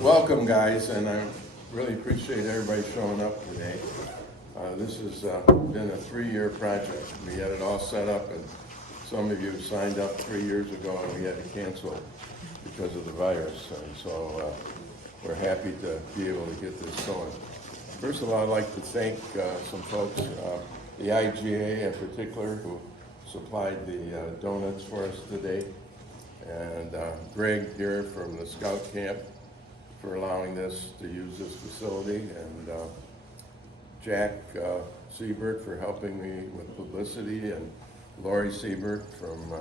Welcome, guys, and I really appreciate everybody showing up today. This has been a 3-year project. We had it all set up, and some of you signed up 3 years ago, and we had to cancel because of the virus. And so we're happy to be able to get this going. First of all, I'd like to thank some folks, the IGA in particular, who supplied the donuts for us today, and Greg here from the Scout Camp for allowing us to use this facility, and Jack Siebert for helping me with publicity, and Lori Siebert from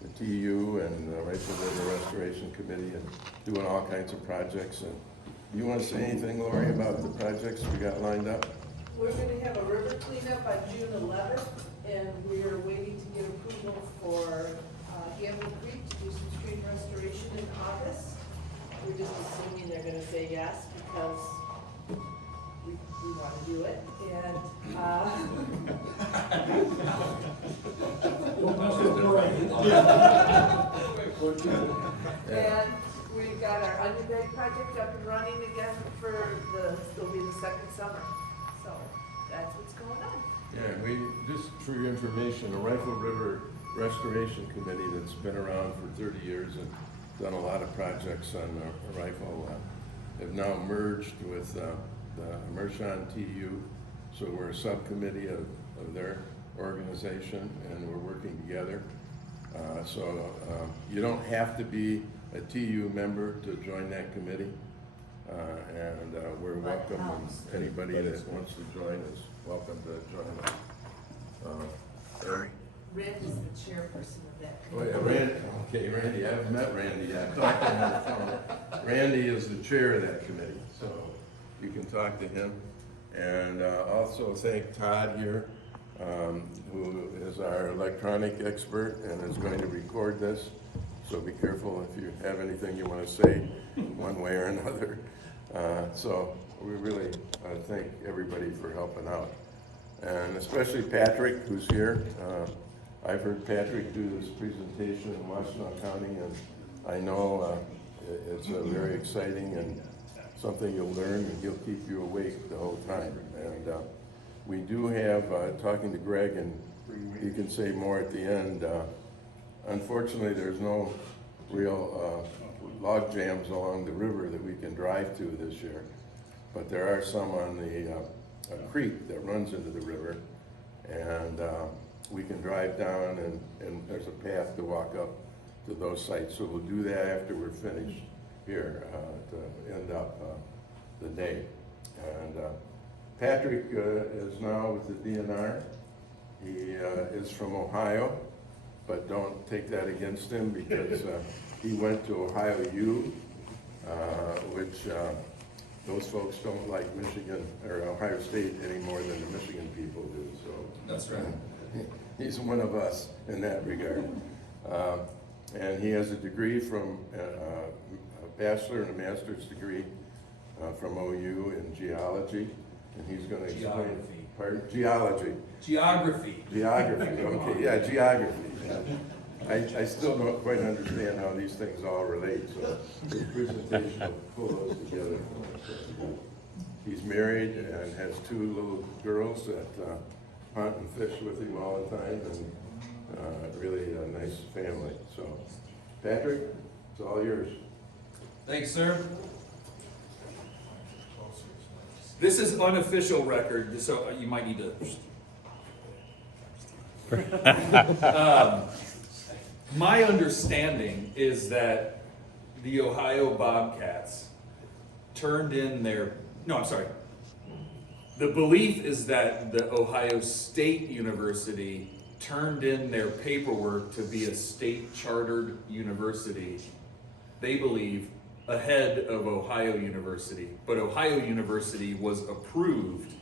the TU and the Rifle River Restoration Committee, and doing all kinds of projects. And do you want to say anything, Lori, about the projects we got lined up? We're going to have a river cleanup on June 11th, and we're waiting to get approval for Gamble Creek to do some stream restoration in August. We're just assuming they're going to say yes because we want to do it. And we've got our undergrad project up and running again for it'll be the second summer. So that's what's going on. Yeah, we, just for your information, the Rifle River Restoration Committee that's been around for 30 years and done a lot of projects on the rifle have now merged with the Mershon TU. So we're a subcommittee of their organization, and we're working together. You don't have to be a TU member to join that committee. And we're welcome, and anybody that wants to join is welcome to join us. Randy's the chairperson of that Oh committee. yeah, Randy. Okay, Randy. I haven't met Randy yet. Talked to him on the phone. Randy is the chair of that committee, so you can talk to him. And also thank Todd here, who is our electronic expert and is going to record this. So be careful if you have anything you want to say one way or another. So we really thank everybody for helping out. And especially Patrick, who's here. I've heard Patrick do this presentation in Washtenaw County, and I know it's very exciting and something you'll learn, and he'll keep you awake the whole time. And we do have, talking to Greg, and you can say more at the end, unfortunately there's no real log jams along the river that we can drive to this year, but there are some on the creek that runs into the river, and we can drive down, and there's a path to walk up to those sites. So we'll do that after we're finished here to end up the day. And Patrick is now with the DNR. He is from Ohio, but don't take that against him because he went to Ohio U, which those folks don't like Michigan or Ohio State any more than the Michigan people do. So that's right. He's one of us in that regard. And he has a degree from a bachelor and a master's degree from OU in geology. And he's going to explain. Geography. Pardon? Geology. Geography. Geography, okay, yeah, geography. Yeah. I still don't quite understand how these things all relate, so the presentation will pull those together. He's married and has 2 little girls that hunt and fish with him all the time, and really a nice family. So, Patrick, it's all yours. Thanks, sir. This is unofficial record, so you might need to. My understanding is that the Ohio Bobcats turned in their, the belief is that the Ohio State University turned in their paperwork to be a state chartered university, they believe, ahead of Ohio University. But Ohio University was approved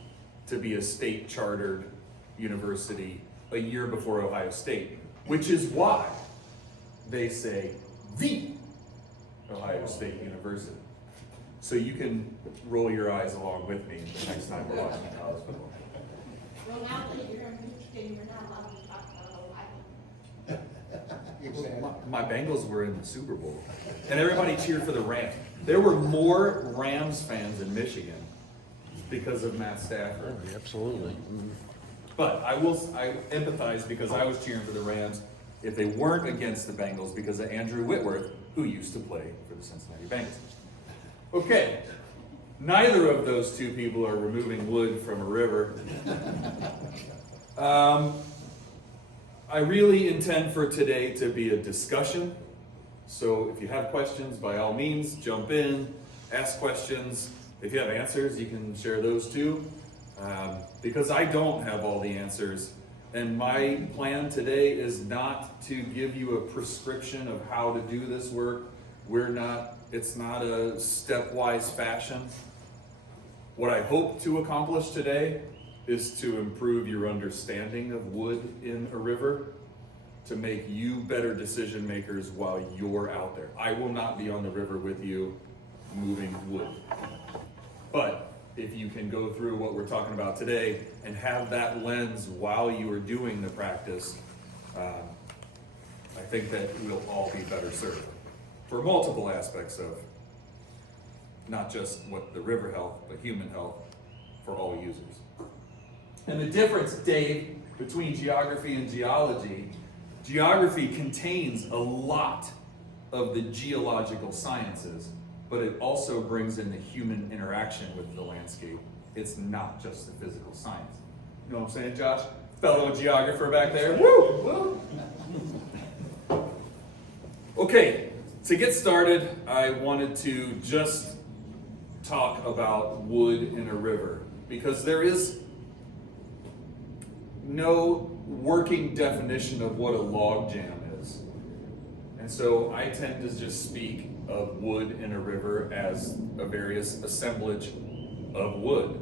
to be a state chartered university a year before Ohio State, which is why they say the Ohio State University. So you can roll your eyes along with me the next time we're watching college football. Well, now that you're in Michigan, you're not allowed to talk about Ohio. My Bengals were in the Super Bowl, and everybody cheered for the Rams. There were more Rams fans in Michigan because of Matt Stafford. Absolutely. But I empathize because I was cheering for the Rams if they weren't against the Bengals because of Andrew Whitworth, who used to play for the Cincinnati Bengals. Okay, neither of those two people are removing wood from a river. I really intend for today to be a discussion. So if you have questions, by all means, jump in, ask questions. If you have answers, you can share those too. Because I don't have all the answers. And my plan today is not to give you a prescription of how to do this work. It's not a stepwise fashion. What I hope to accomplish today is to improve your understanding of wood in a river, to make you better decision makers while you're out there. I will not be on the river with you moving wood. But if you can go through what we're talking about today and have that lens while you are doing the practice, I think that we'll all be better served for multiple aspects of not just what the river health, but human health for all users. And the difference, Dave, between geography and geology, geography contains a lot of the geological sciences, but it also brings in the human interaction with the landscape. It's not just the physical science. You know what I'm saying, Josh? Fellow geographer back there. Woo! Woo! Okay, to get started, I wanted to just talk about wood in a river, because there is no working definition of what a log jam is. And so I tend to just speak of wood in a river as a various assemblage of wood.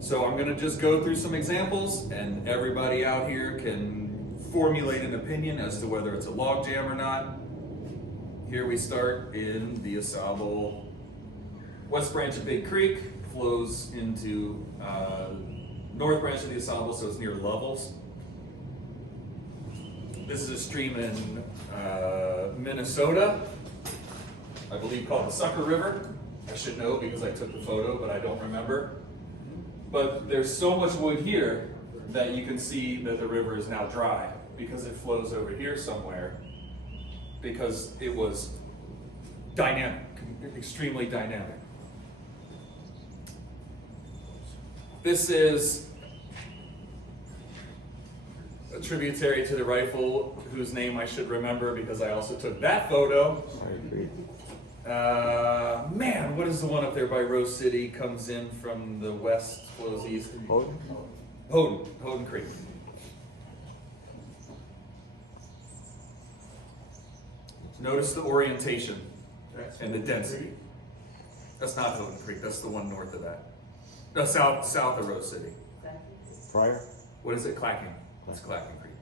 So I'm gonna just go through some examples, and everybody out here can formulate an opinion as to whether it's a log jam or not. Here we start in the Asable. West branch of Big Creek flows into north branch of the Asable, so it's near Lovell's. This is a stream in Minnesota, I believe called the Sucker River. I should know because I took the photo, but I don't remember. But there's so much wood here that you can see that the river is now dry because it flows over here somewhere, because it was dynamic, extremely dynamic. This is a tributary to the Rifle, whose name I should remember because I also took that photo. Man, what is the one up there by Rose City? Comes in from the west, flows east. Houghton Creek. Notice the orientation and the density. That's not Houghton Creek, that's the one north of that. No, south of Rose City. Prior? What is it? Clacking. That's Clacking Creek.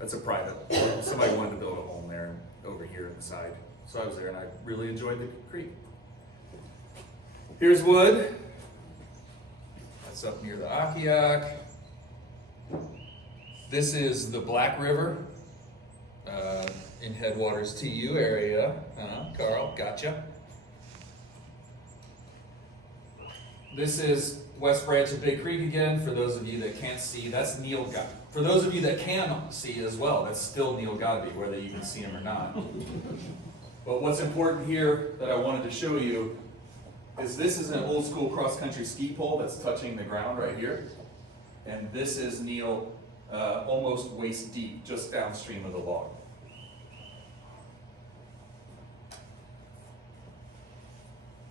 That's a private. Somebody wanted to build a home there over here on the side. So I was there and I really enjoyed the creek. Here's wood. That's up near the Akiak. This is the Black River in Headwaters TU area. Carl, gotcha. This is West Branch of Big Creek again. For those of you that can't see, that's Neil God. For those of you that can see as well, that's still Neil Godby, whether you can see him or not. But what's important here that I wanted to show you is this is an old school cross-country ski pole that's touching the ground right here. And this is Neil almost waist deep, just downstream of the log.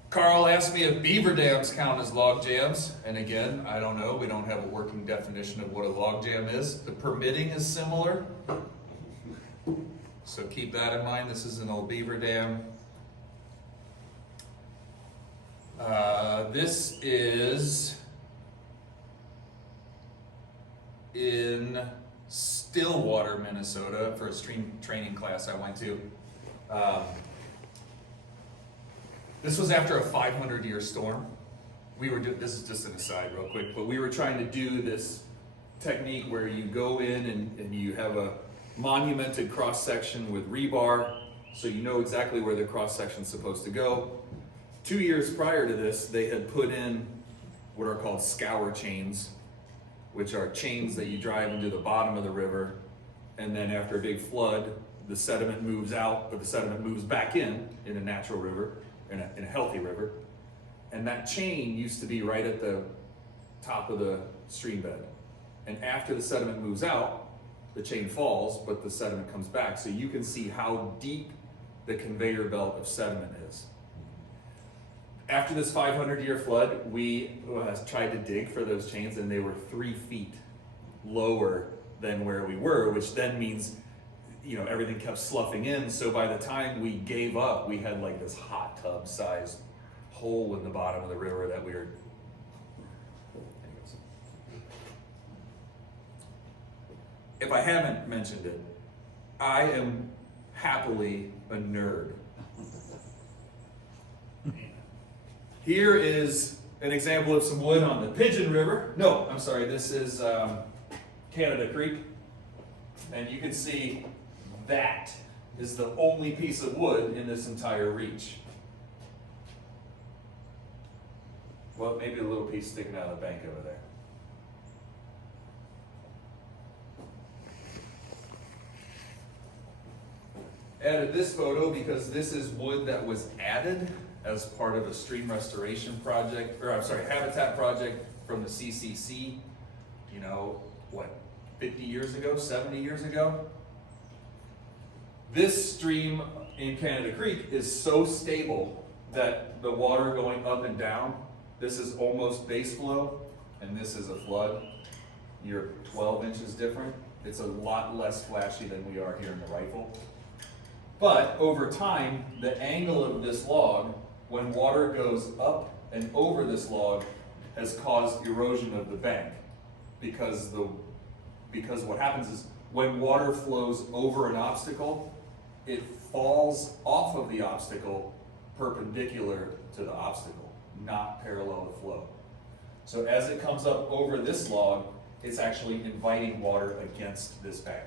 Carl asked me if beaver dams count as log jams, and again, I don't know. We don't have a working definition of what a log jam is. The permitting is similar, so keep that in mind. This is an old beaver dam. This is in Stillwater, Minnesota, for a stream training class I went to. This was after a 500-year storm. This is just an aside real quick, but we were trying to do this technique where you go in and you have a monumented cross-section with rebar, so you know exactly where the cross-section's supposed to go. 2 years prior to this, they had put in what are called scour chains, which are chains that you drive into the bottom of the river, and then after a big flood, the sediment moves out, but the sediment moves back in a natural river, in a healthy river. And that chain used to be right at the top of the stream bed. And after the sediment moves out, the chain falls, but the sediment comes back. So you can see how deep the conveyor belt of sediment is. After this 500-year flood, we tried to dig for those chains, and they were 3 feet lower than where we were, which then means, you know, everything kept sloughing in. So by the time we gave up, we had like this hot tub sized hole in the bottom of the river that we were. Anyways. If I haven't mentioned it, I am happily a nerd. Here is an example of some wood on the Pigeon River. No, I'm sorry, this is Canada Creek. And you can see that is the only piece of wood in this entire reach. Well, maybe a little piece sticking out of the bank over there. Added this photo because this is wood that was added as part of a stream restoration project, or I'm sorry, habitat project from the CCC, you know, what, 50 years ago, 70 years ago? This stream in Canada Creek is so stable that the water going up and down, this is almost base flow, and this is a flood. You're 12 inches different. It's a lot less flashy than we are here in the rifle. But over time, the angle of this log, when water goes up and over this log, has caused erosion of the bank. Because what happens is when water flows over an obstacle, it falls off of the obstacle perpendicular to the obstacle, not parallel to flow. So as it comes up over this log, it's actually inviting water against this bank.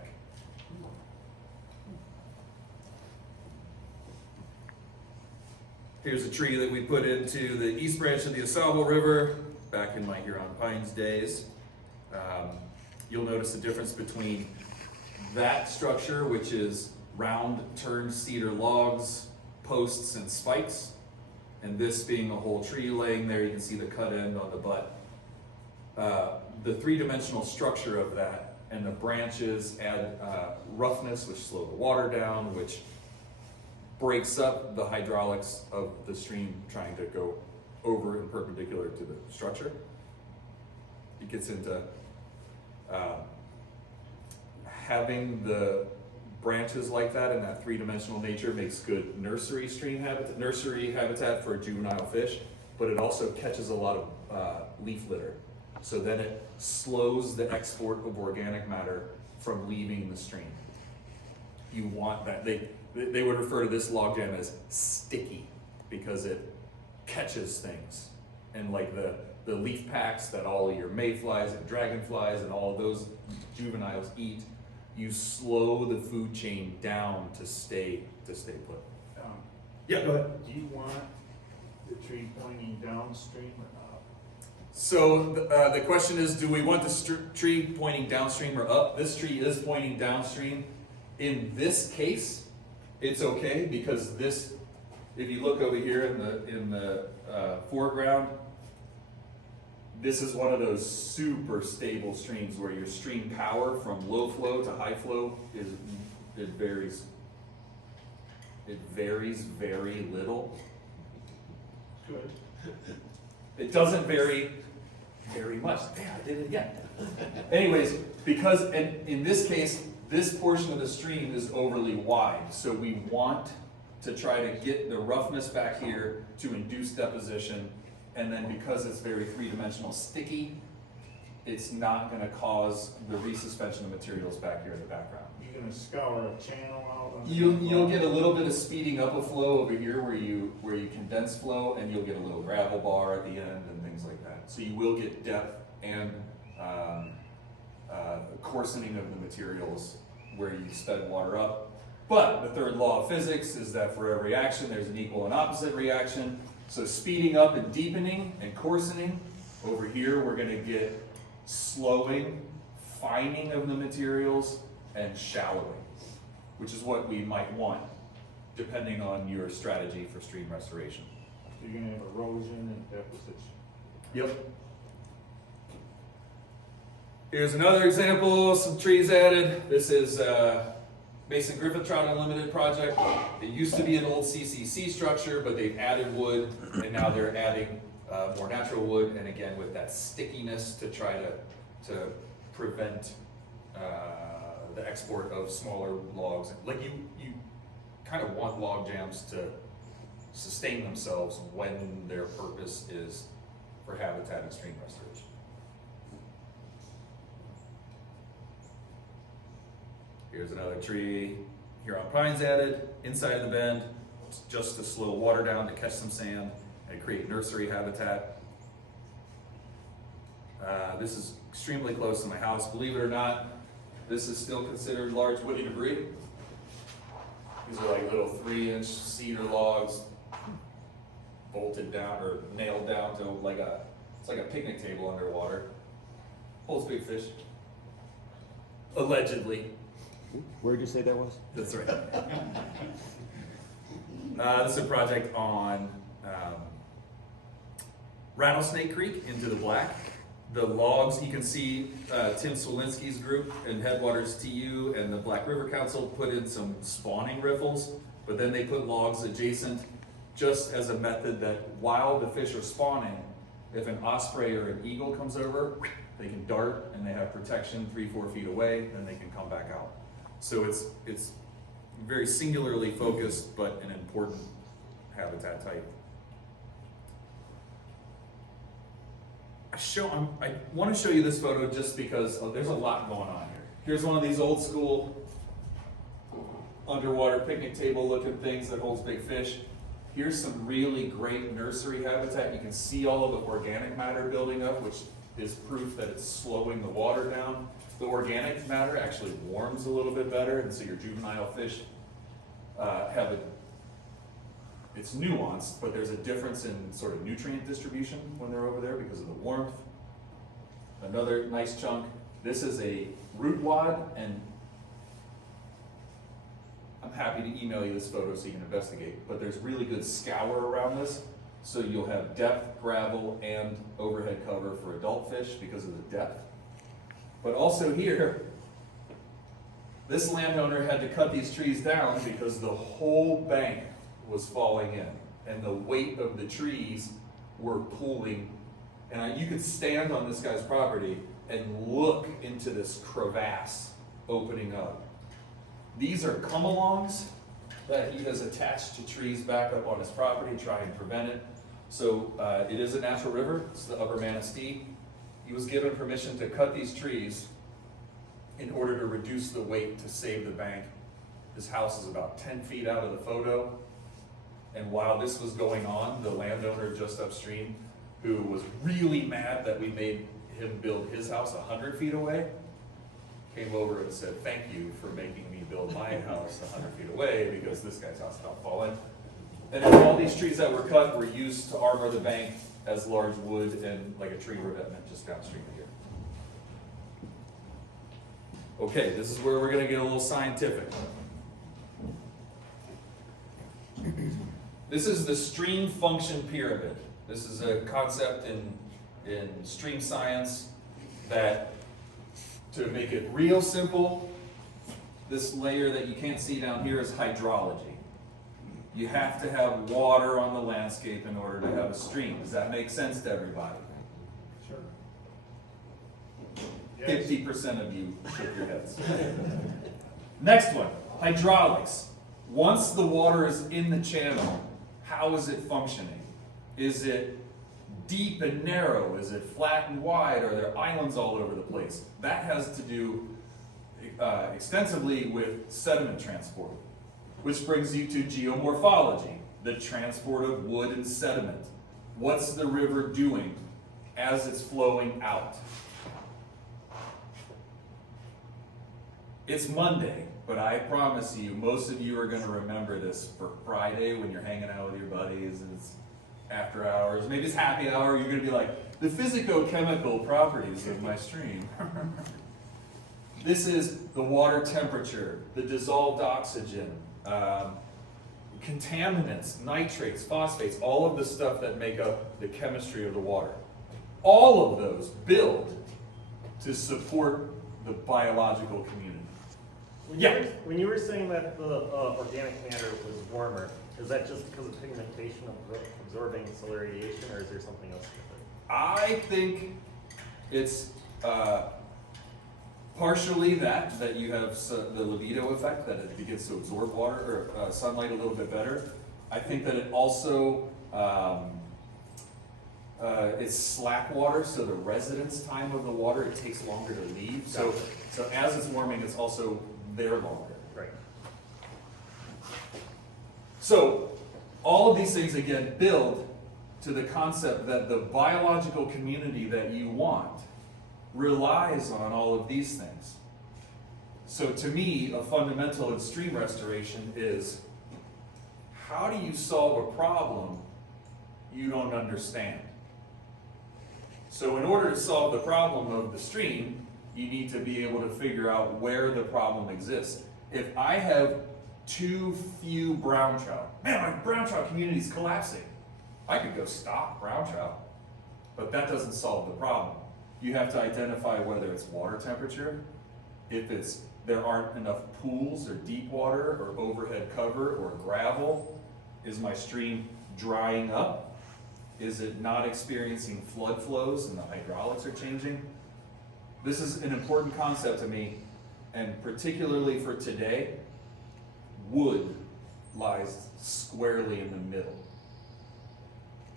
Here's a tree that we put into the east branch of the Osable River back in my Huron Pines days. You'll notice the difference between that structure, which is round turned cedar logs, posts, and spikes, and this being a whole tree laying there. You can see the cut end on the butt. The three-dimensional structure of that and the branches add roughness, which slow the water down, which breaks up the hydraulics of the stream trying to go over and perpendicular to the structure. It gets into having the branches like that and that three-dimensional nature makes good nursery habitat for juvenile fish, but it also catches a lot of leaf litter. So then it slows the export of organic matter from leaving the stream. You want that. They would refer to this logjam as sticky because it catches things. And like the leaf packs that all of your mayflies and dragonflies and all of those juveniles eat, you slow the food chain down to stay put. Yeah, go ahead. Do you want the tree pointing downstream or up? So the question is, do we want the tree pointing downstream or up? This tree is pointing downstream. In this case, it's okay because this, if you look over here in the foreground, this is one of those super stable streams where your stream power from low flow to high flow it varies. It varies very little. Good. It doesn't vary very much. Damn, I did it again. Anyways, because in this case, this portion of the stream is overly wide, so we want to try to get the roughness back here to induce deposition, and then because it's very three-dimensional sticky, it's not gonna cause the resuspension of materials back here in the background. You're gonna scour a channel out on. You'll get a little bit of speeding up of flow over here where you condense flow, and you'll get a little gravel bar at the end and things like that. So you will get depth and coarsening of the materials where you sped water up. But the third law of physics is that for every action, there's an equal and opposite reaction. So speeding up and deepening and coarsening, over here we're gonna get slowing, fining of the materials, and shallowing, which is what we might want, depending on your strategy for stream restoration. So you're gonna have erosion and deposition. Yep. Here's another example, some trees added. This is Mason Griffith Trout Unlimited project. It used to be an old CCC structure, but they've added wood, and now they're adding more natural wood, and again with that stickiness to try to prevent the export of smaller logs. Like you kind of want log jams to sustain themselves when their purpose is for habitat and stream restoration. Here's another tree, Huron pines added inside of the bend, just to slow water down to catch some sand and create nursery habitat. This is extremely close to my house. Believe it or not, this is still considered large woody debris. These are like little 3-inch cedar logs bolted down or nailed down to it's like a picnic table underwater. Holds big fish. Allegedly. Where'd you say that was? That's right. This is a project on Rattlesnake Creek into the Black. The logs, you can see Tim Swolinski's group and Headwaters TU and the Black River Council put in some spawning riffles, but then they put logs adjacent just as a method that while the fish are spawning, if an osprey or an eagle comes over, they can dart and they have protection 3-4 feet away, then they can come back out. So it's very singularly focused, but an important habitat type. I want to show you this photo just because there's a lot going on here. Here's one of these old school underwater picnic table looking things that holds big fish. Here's some really great nursery habitat. You can see all of the organic matter building up, which is proof that it's slowing the water down. The organic matter actually warms a little bit better, and so your juvenile fish it's nuanced, but there's a difference in sort of nutrient distribution when they're over there because of the warmth. Another nice chunk. This is a root wad, and I'm happy to email you this photo so you can investigate, but there's really good scour around this, so you'll have depth, gravel, and overhead cover for adult fish because of the depth. But also here, this landowner had to cut these trees down because the whole bank was falling in, and the weight of the trees were pulling. And you could stand on this guy's property and look into this crevasse opening up. These are come-alongs that he has attached to trees back up on his property, trying to prevent it. So it is a natural river. It's the Upper Manistee. He was given permission to cut these trees in order to reduce the weight to save the bank. His house is about 10 feet out of the photo. And while this was going on, the landowner just upstream, who was really mad that we made him build his house 100 feet away, came over and said, "Thank you for making me build my house 100 feet away because this guy's house about falling." And then all these trees that were cut were used to armor the bank as large wood and like a tree revetment just downstream of here. Okay, this is where we're going to get a little scientific. This is the stream function pyramid. This is a concept in stream science that, to make it real simple, this layer that you can't see down here is hydrology. You have to have water on the landscape in order to have a stream. Does that make sense to everybody? Sure. 50% of you shook your heads. Next one, hydraulics. Once the water is in the channel, how is it functioning? Is it deep and narrow? Is it flat and wide? Are there islands all over the place? That has to do extensively with sediment transport, which brings you to geomorphology, the transport of wood and sediment. What's the river doing as it's flowing out? It's Monday, but I promise you, most of you are going to remember this for Friday when you're hanging out with your buddies and it's after hours. Maybe it's happy hour. You're going to be like, the physicochemical properties of my stream. This is the water temperature, the dissolved oxygen, contaminants, nitrates, phosphates, all of the stuff that make up the chemistry of the water. All of those build to support the biological community. When you were saying that the organic matter was warmer, is that just because of pigmentation of absorbing solar radiation, or is there something else with it? I think it's partially that you have the libido effect, that it begins to absorb water or sunlight a little bit better. I think that it also it's slack water, so the residence time of the water, it takes longer to leave. So as it's warming, it's also there longer. Right. So all of these things again build to the concept that the biological community that you want relies on all of these things. So to me, a fundamental in stream restoration is, how do you solve a problem you don't understand? So in order to solve the problem of the stream, you need to be able to figure out where the problem exists. If I have too few brown trout, man, my brown trout community is collapsing. I could go stop brown trout, but that doesn't solve the problem. You have to identify whether it's water temperature, if there aren't enough pools or deep water or overhead cover or gravel. Is my stream drying up? Is it not experiencing flood flows and the hydraulics are changing? This is an important concept to me, and particularly for today, wood lies squarely in the middle.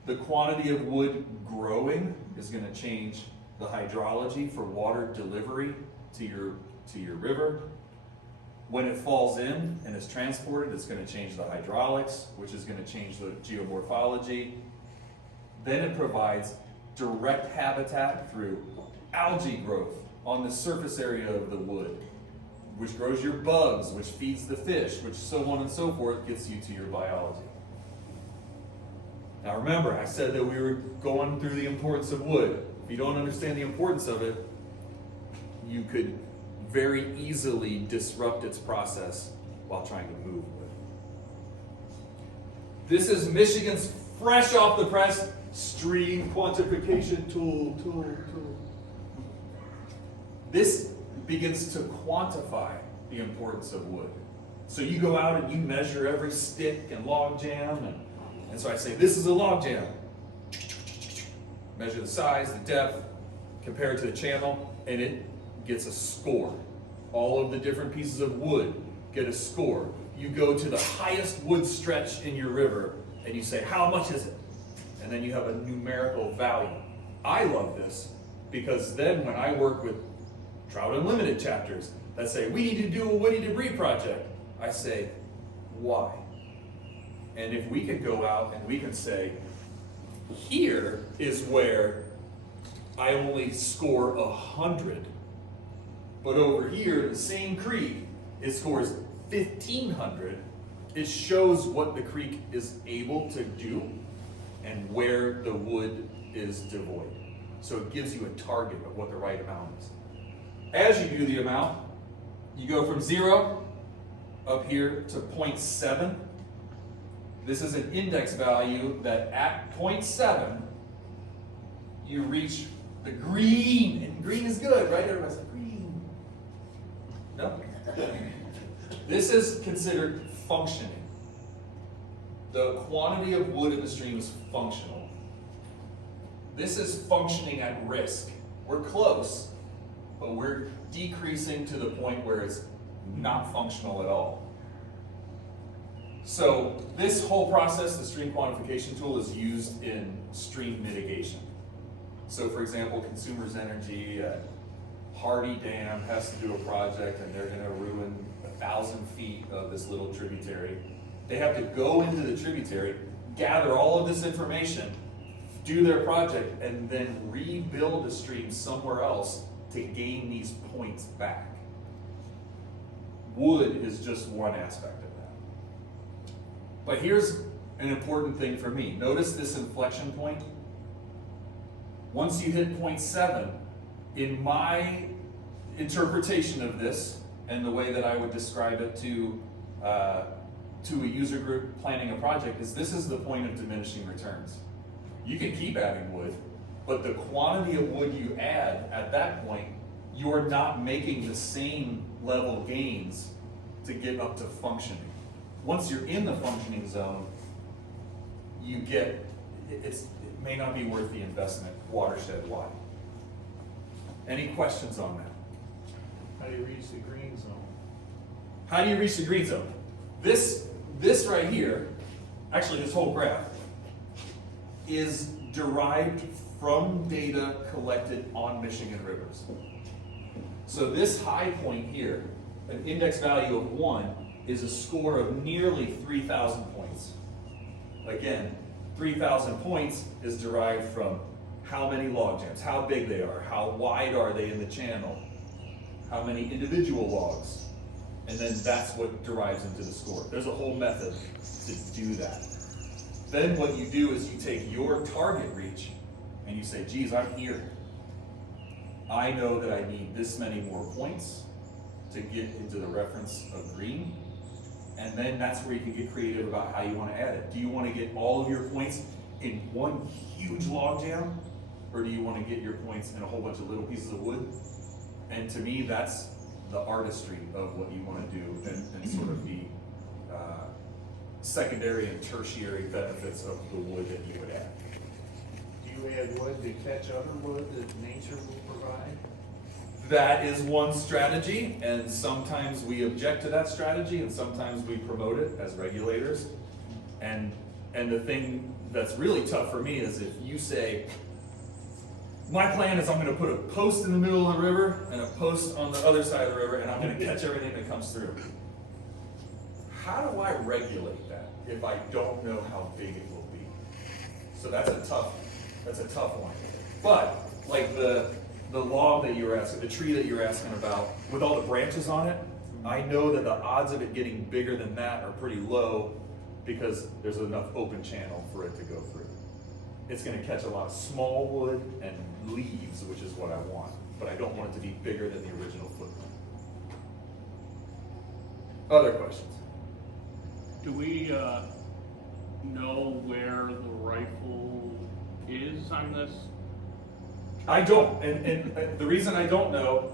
The quantity of wood growing is going to change the hydrology for water delivery to your river. When it falls in and is transported, it's going to change the hydraulics, which is going to change the geomorphology. Then it provides direct habitat through algae growth on the surface area of the wood, which grows your bugs, which feeds the fish, which so on and so forth gets you to your biology. Now remember, I said that we were going through the importance of wood. If you don't understand the importance of it, you could very easily disrupt its process while trying to move wood. This is Michigan's fresh off the press stream quantification tool. This begins to quantify the importance of wood. So you go out and you measure every stick and log jam, and so I say, this is a log jam. Measure the size, the depth, compare it to the channel, and it gets a score. All of the different pieces of wood get a score. You go to the highest wood stretch in your river, and you say, how much is it? And then you have a numerical value. I love this, because then when I work with Trout Unlimited chapters that say, we need to do a woody debris project, I say, why? And if we could go out and we can say, here is where I only score 100, but over here in the same creek, it scores 1,500. It shows what the creek is able to do and where the wood is devoid. So it gives you a target of what the right amount is. As you do the amount, you go from 0 up here to 0.7. This is an index value that at 0.7, you reach the green. And green is good, right? Everybody's like, green. No? This is considered functioning. The quantity of wood in the stream is functional. This is functioning at risk. We're close, but we're decreasing to the point where it's not functional at all. So this whole process, the stream quantification tool, is used in stream mitigation. So for example, Consumers Energy at Hardy Dam has to do a project and they're gonna ruin 1,000 feet of this little tributary. They have to go into the tributary, gather all of this information, do their project, and then rebuild a stream somewhere else to gain these points back. Wood is just one aspect of that. But here's an important thing for me. Notice this inflection point. Once you hit point 7, in my interpretation of this, and the way that I would describe it to a user group planning a project, is this is the point of diminishing returns. You can keep adding wood, but the quantity of wood you add at that point, you're not making the same level gains to get up to functioning. Once you're in the functioning zone, you get, it may not be worth the investment watershed wide. Any questions on that? How do you reach the green zone? How do you reach the green zone? This right here, actually this whole graph, is derived from data collected on Michigan rivers. So this high point here, an index value of 1, is a score of nearly 3,000 points. Again, 3,000 points is derived from how many log jams, how big they are, how wide are they in the channel, how many individual logs, and then that's what derives into the score. There's a whole method to do that. Then what you do is you take your target reach and you say, geez, I'm here. I know that I need this many more points to get into the reference of green. And then that's where you can get creative about how you want to add it. Do you want to get all of your points in one huge log jam? Or do you want to get your points in a whole bunch of little pieces of wood? And to me, that's the artistry of what you want to do and sort of the secondary and tertiary benefits of the wood that you would add. Do you add wood to catch other wood that nature will provide? That is one strategy, and sometimes we object to that strategy, and sometimes we promote it as regulators. And the thing that's really tough for me is if you say, my plan is I'm going to put a post in the middle of the river and a post on the other side of the river, and I'm going to catch everything that comes through. How do I regulate that if I don't know how big it will be? So that's a tough one. But like the log that you were asking, the tree that you're asking about, with all the branches on it, I know that the odds of it getting bigger than that are pretty low because there's enough open channel for it to go through. It's going to catch a lot of small wood and leaves, which is what I want, but I don't want it to be bigger than the original footprint. Other questions? Do we know where the rifle is on this? I don't, and the reason I don't know,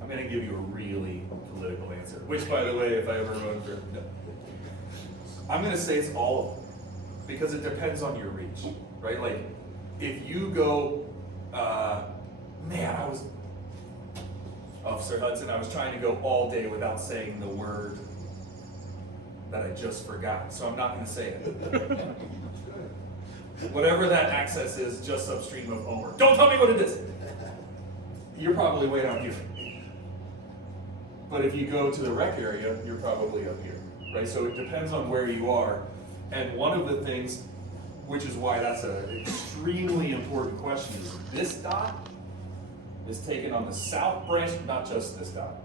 I'm going to give you a really political answer, which, by the way, if I ever vote for, no. I'm going to say it's all of them, because it depends on your reach, right? Like, if you go, Officer Hudson, I was trying to go all day without saying the word that I just forgot, so I'm not going to say it. Whatever that access is just upstream of Omer. Don't tell me what it is. You're probably way down here. But if you go to the rec area, you're probably up here, right? So it depends on where you are. And one of the things, which is why that's an extremely important question, is this dot is taken on the south branch, not just this dot.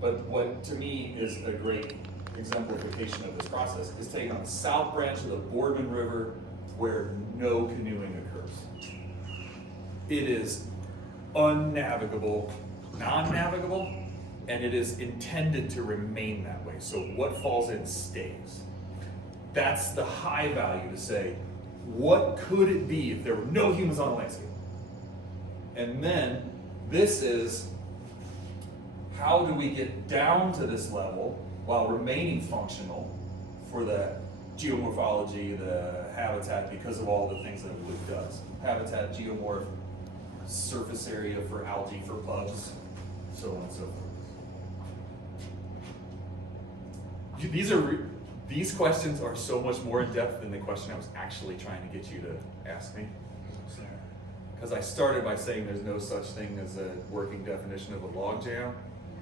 But what to me is a great exemplification of this process is taken on the south branch of the Boardman River where no canoeing occurs. It is unnavigable, non-navigable, and it is intended to remain that way. So what falls in stays. That's the high value to say, what could it be if there were no humans on the landscape? And then this is, how do we get down to this level while remaining functional for the geomorphology, the habitat, because of all the things that wood does. Habitat, geomorph, surface area for algae, for bugs, so on and so forth. These are These questions are so much more in depth than the question I was actually trying to get you to ask me. Because I started by saying there's no such thing as a working definition of a log jam,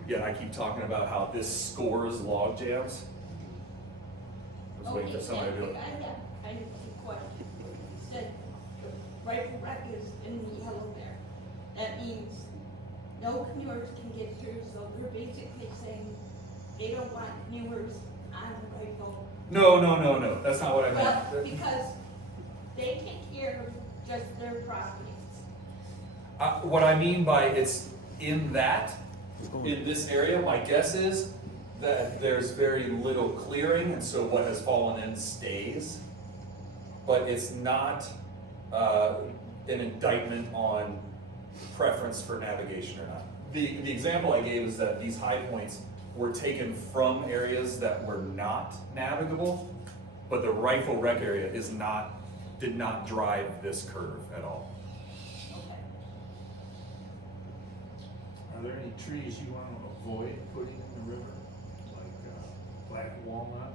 yet I keep talking about how this scores log jams. I was waiting for somebody to do it. I have a question. You said the rifle rack is in the yellow there. That means no canoers can get through, so they're basically saying they don't want canoers on the rifle. No, that's not what I meant. Well, because they take care of just their properties. What I mean by it's in this area, my guess is that there's very little clearing, and so what has fallen in stays. But it's not an indictment on preference for navigation or not. The example I gave is that these high points were taken from areas that were not navigable, but the rifle wreck area did not drive this curve at all. Okay. Are there any trees you want to avoid putting in the river, like black walnut?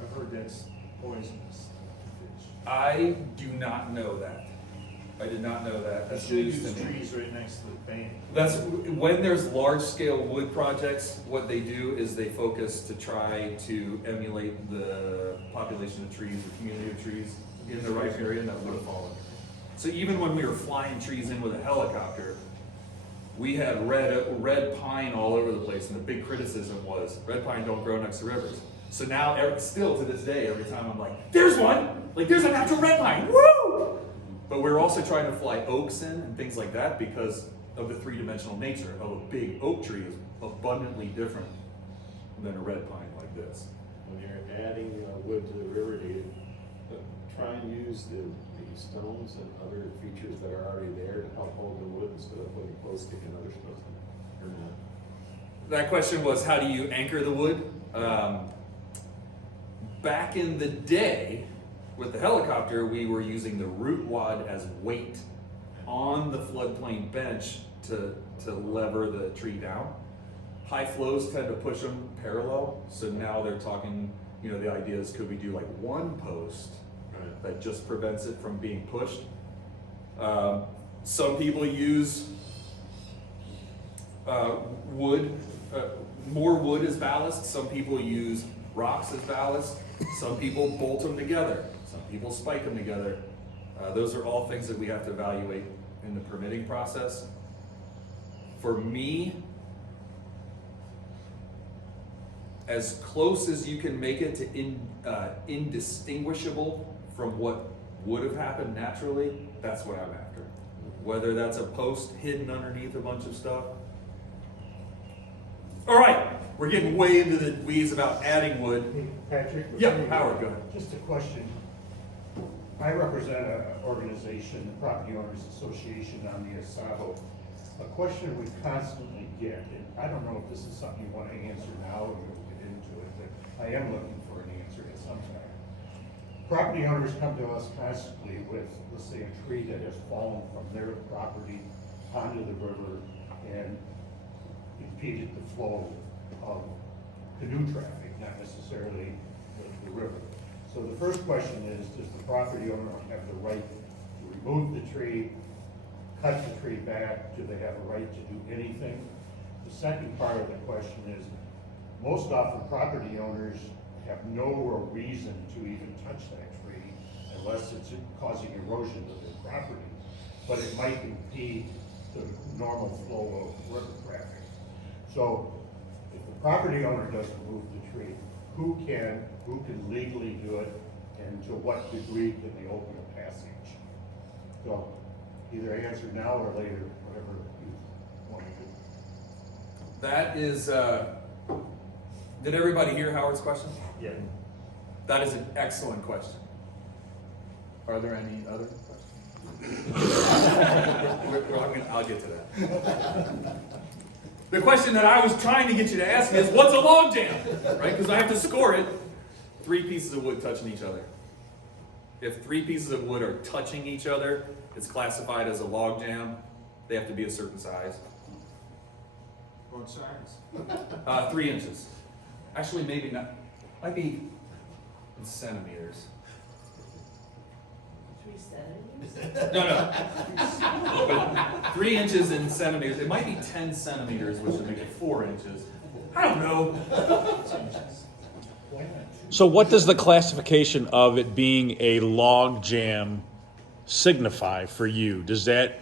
I've heard that's poisonous to fish. I do not know that. I did not know that. You That's should news use to me. trees right next to the bank. That's when there's large-scale wood projects. What they do is they focus to try to emulate the population of trees, the community of trees in the right area, and that would have fallen. So even when we were flying trees in with a helicopter, we had red pine all over the place, and the big criticism was red pine don't grow next to rivers. So now, still to this day, every time I'm like, "There's one! Like there's a natural red pine! Woo!" But we're also trying to fly oaks in and things like that because of the three-dimensional nature of a big oak tree is abundantly different than a red pine like this. When you're adding wood to the river, do you try and use the stones and other features that are already there to help hold the wood instead of putting glow stick and other stuff in it, or not? That question was, how do you anchor the wood? Back in the day, with the helicopter, we were using the root wad as weight on the floodplain bench to lever the tree down. High flows tend to push them parallel, so now they're talking, the idea is could we do like one post that just prevents it from being pushed? Some people use wood, more wood as ballast. Some people use rocks as ballast. Some people bolt them together. Some people spike them together. Those are all things that we have to evaluate in the permitting process. For me, as close as you can make it to indistinguishable from what would have happened naturally, that's what I'm after. Whether that's a post hidden underneath a bunch of stuff. All right, we're getting way into the weeds about adding wood. Hey, Patrick? Yeah, Howard, go ahead. Just a question. I represent an organization, the Property Owners Association on the Asado. A question we constantly get, and I don't know if this is something you want to answer now or we'll get into it, but I am looking for an answer at some time. Property owners come to us constantly with, let's say, a tree that has fallen from their property onto the river and impeded the flow of canoe traffic, not necessarily the river. So the first question is, does the property owner have the right to remove the tree, cut the tree back? Do they have a right to do anything? The second part of the question is, most often property owners have no reason to even touch that tree unless it's causing erosion to their property, but it might impede the normal flow of river traffic. So if the property owner doesn't move the tree, who can legally do it, and to what degree can they open a passage? So either answer now or later, whatever you want to do. That is, did everybody hear Howard's question? Yeah. That is an excellent question. Are there any other questions? I'll get to that. The question that I was trying to get you to ask is, what's a log jam? Right? Because I have to score it. 3 pieces of wood touching each other. If 3 pieces of wood are touching each other, it's classified as a log jam. They have to be a certain size. What size? 3 inches. Actually, maybe not, might be in centimeters. 3 centimeters? No. But 3 inches in centimeters, it might be 10 centimeters, which would make it 4 inches. I don't know. So what does the classification of it being a log jam signify for you? Does that,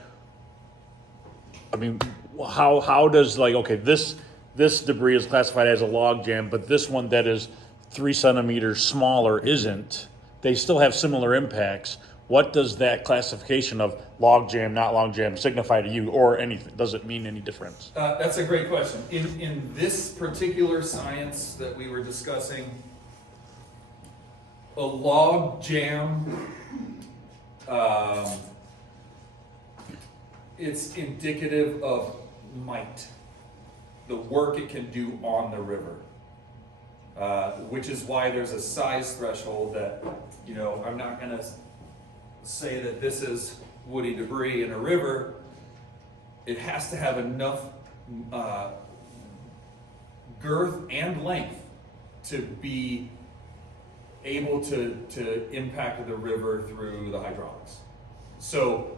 I mean, how does, like, okay, this debris is classified as a log jam, but this one that is 3 centimeters smaller isn't? They still have similar impacts. What does that classification of log jam, not log jam signify to you, or anything? Does it mean any difference? That's a great question. In this particular science that we were discussing, a log jam, it's indicative of might, the work it can do on the river, which is why there's a size threshold that, you know, I'm not going to say that this is woody debris in a river. It has to have enough girth and length to be able to impact the river through the hydraulics. So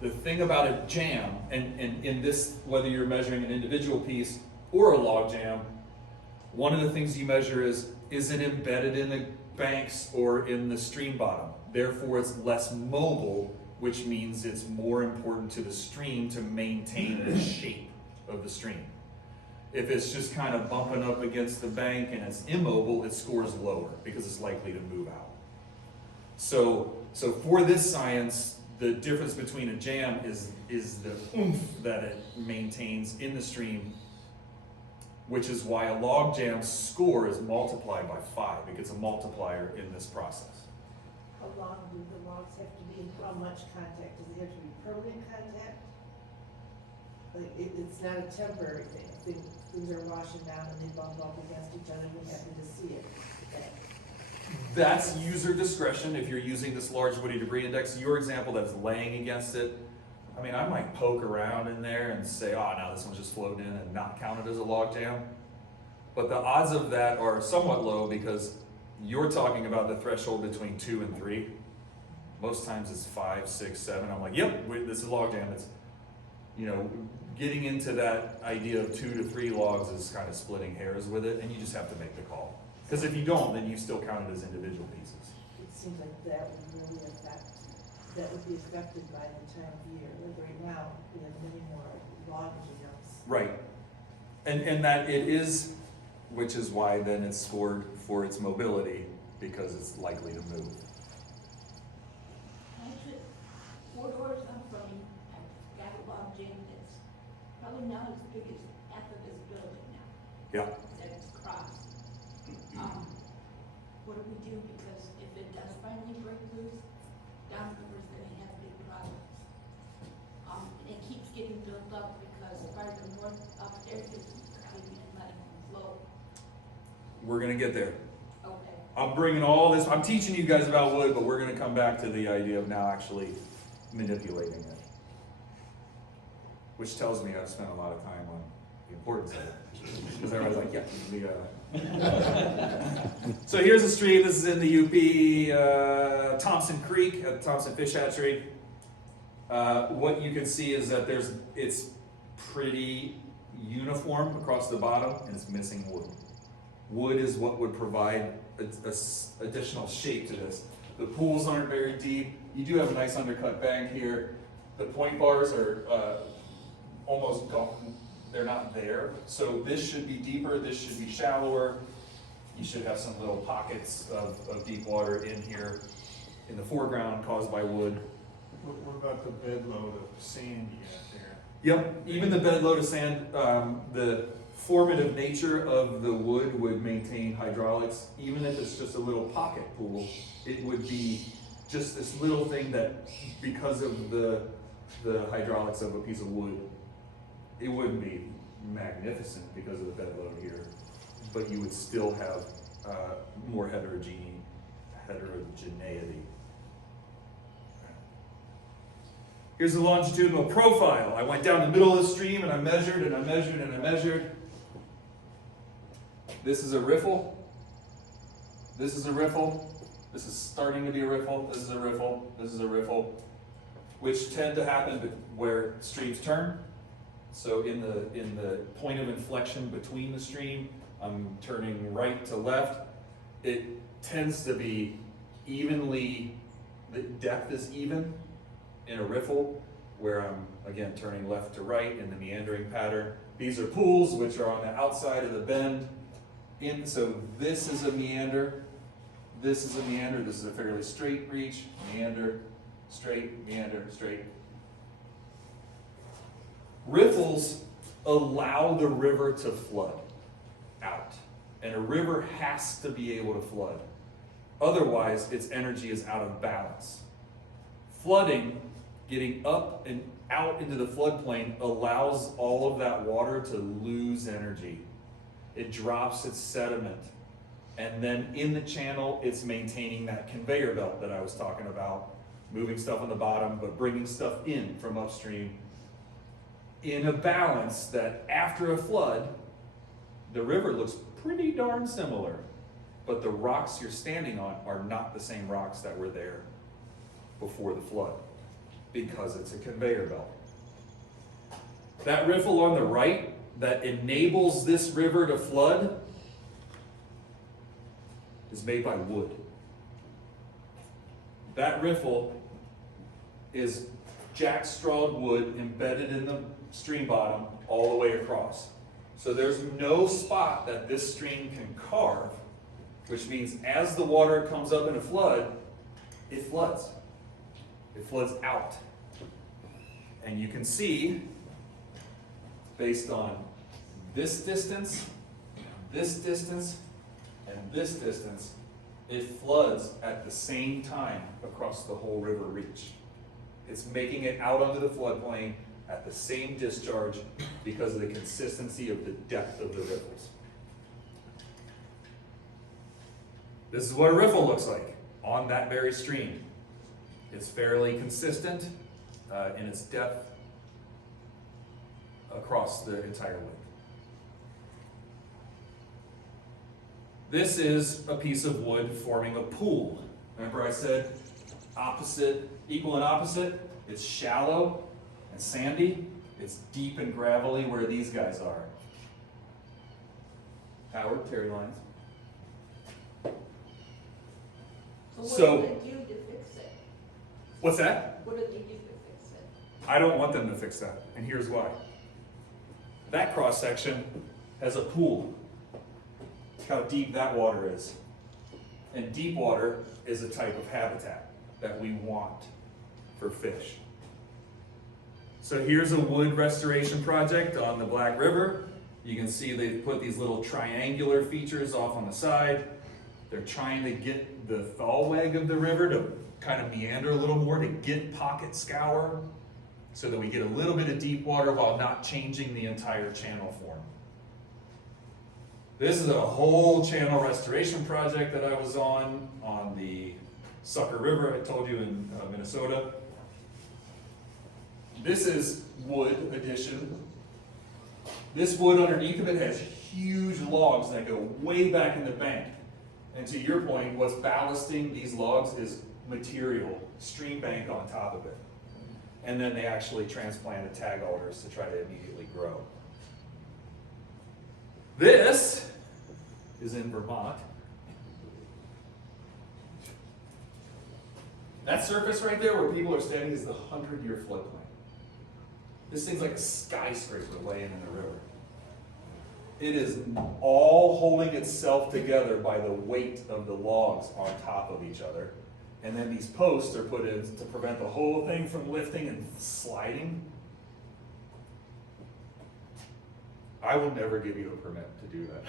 the thing about a jam, and in this, whether you're measuring an individual piece or a log jam, one of the things you measure is it embedded in the banks or in the stream bottom? Therefore, it's less mobile, which means it's more important to the stream to maintain the shape of the stream. If it's just kind of bumping up against the bank and it's immobile, it scores lower because it's likely to move out. So for this science, the difference between a jam is the oomph that it maintains in the stream, which is why a log jam score is multiplied by 5. It gets a multiplier in this process. How long do the logs have to be, and how much contact? Does it have to be permanent contact? Like, it's not a temporary thing. Things are washing down and they bump up against each other, we happen to see it. Okay. That's user discretion. If you're using this large woody debris index, your example that's laying against it, I mean, I might poke around in there and say, oh, now this one's just floating in and not counted as a log jam. But the odds of that are somewhat low because you're talking about the threshold between 2 and 3. Most times it's 5, 6, 7. I'm like, yep, this is log jam. It's, you know, getting into that idea of 2 to 3 logs is kind of splitting hairs with it, and you just have to make the call. Because if you don't, then you still count it as individual pieces. It seems like that would be affected by the time of year. Like right now, we have many more log jams. Right. And that it is, which is why then it's scored for its mobility, because it's likely to move. Actually, 4 doors I'm from, I've got a log jam that's probably not as big as half of this building now. Yeah. That it's crossed. What do we do? Because if it does finally break loose, downriver's gonna have big problems. And it keeps getting built up because farther north up there, it's crowding and letting them flow. We're going to get there. Okay. I'm bringing all this, I'm teaching you guys about wood, but we're going to come back to the idea of now actually manipulating it. Which tells me I've spent a lot of time on the importance of it. Because everybody's like, yeah, So here's a stream. This is in the UP, Thompson Creek at Thompson Fish Hatchery. What you can see is that it's pretty uniform across the bottom, and it's missing wood. Wood is what would provide additional shape to this. The pools aren't very deep. You do have a nice undercut bank here. The point bars are almost gone. They're not there. So this should be deeper, this should be shallower. You should have some little pockets of deep water in here in the foreground caused by wood. What about the bed load of sand you got there? Yep, even the bed load of sand, the formative nature of the wood would maintain hydraulics. Even if it's just a little pocket pool, it would be just this little thing that, because of the hydraulics of a piece of wood, it wouldn't be magnificent because of the bed load here, but you would still have more heterogeneity. Here's the longitudinal profile. I went down the middle of the stream and I measured and I measured and I measured. This is a riffle. This is a riffle. This is starting to be a riffle. This is a riffle. This is a riffle, which tend to happen where streams turn. So in the point of inflection between the stream, I'm turning right to left. It tends to be evenly, the depth is even in a riffle, where I'm, again, turning left to right in the meandering pattern. These are pools, which are on the outside of the bend. So this is a meander, this is a meander, this is a fairly straight reach, meander, straight, meander, straight. Riffles allow the river to flood out, and a river has to be able to flood. Otherwise, its energy is out of balance. Flooding, getting up and out into the floodplain, allows all of that water to lose energy. It drops its sediment. And then in the channel, it's maintaining that conveyor belt that I was talking about, moving stuff on the bottom, but bringing stuff in from upstream in a balance that after a flood, the river looks pretty darn similar, but the rocks you're standing on are not the same rocks that were there before the flood, because it's a conveyor belt. That riffle on the right that enables this river to flood is made by wood. That riffle is jackstrawed wood embedded in the stream bottom all the way across. So there's no spot that this stream can carve, which means as the water comes up in a flood, it floods. It floods out. And you can see, based on this distance, and this distance, it floods at the same time across the whole river reach. It's making it out onto the floodplain at the same discharge because of the consistency of the depth of the riffles. This is what a riffle looks like on that very stream. It's fairly consistent in its depth across the entire length. This is a piece of wood forming a pool. Remember I said opposite, equal and opposite? It's shallow and sandy. It's deep and gravelly where these guys are. Howard, Terry Lines. So what do they do to fix it? What's that? What do they do to fix it? I don't want them to fix that, and here's why. That cross section has a pool. Look how deep that water is. And deep water is a type of habitat that we want for fish. So here's a wood restoration project on the Black River. You can see they put these little triangular features off on the side. They're trying to get the thalweg of the river to kind of meander a little more, to get pocket scour, so that we get a little bit of deep water while not changing the entire channel form. This is a whole channel restoration project that I was on the Sucker River, I told you, in Minnesota. This is wood addition. This wood underneath of it has huge logs that go way back in the bank. And to your point, what's ballasting these logs is material, stream bank on top of it. And then they actually transplanted tag alders to try to immediately grow. This is in Vermont. That surface right there where people are standing is the 100-year floodplain. This thing's like a skyscraper laying in the river. It is all holding itself together by the weight of the logs on top of each other. And then these posts are put in to prevent the whole thing from lifting and sliding. I will never give you a permit to do that.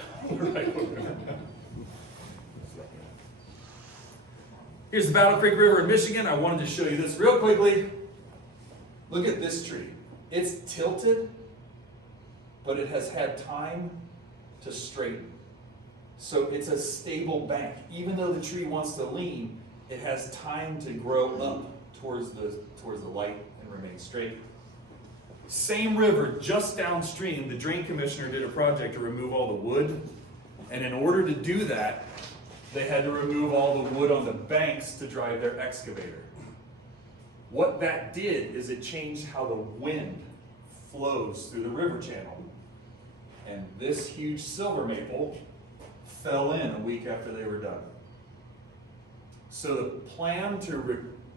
Here's the Battle Creek River in Michigan. I wanted to show you this real quickly. Look at this tree. It's tilted, but it has had time to straighten. So it's a stable bank. Even though the tree wants to lean, it has time to grow up towards the light and remain straight. Same river, just downstream, the drain commissioner did a project to remove all the wood. And in order to do that, they had to remove all the wood on the banks to drive their excavator. What that did is it changed how the wind flows through the river channel. And this huge silver maple fell in a week after they were done. So the plan to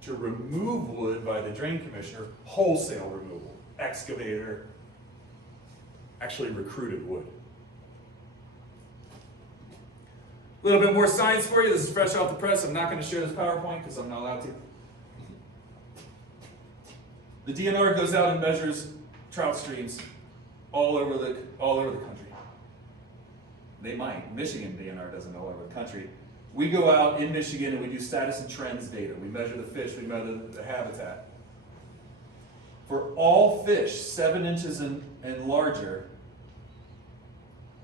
remove wood by the drain commissioner, wholesale removal, excavator, actually recruited wood. A little bit more science for you. This is fresh off the press. I'm not going to share this PowerPoint because I'm not allowed to. The DNR goes out and measures trout streams all over the country. They might. Michigan DNR doesn't know all over the country. We go out in Michigan and we do status and trends data. We measure the fish, we measure the habitat. For all fish 7 inches and larger,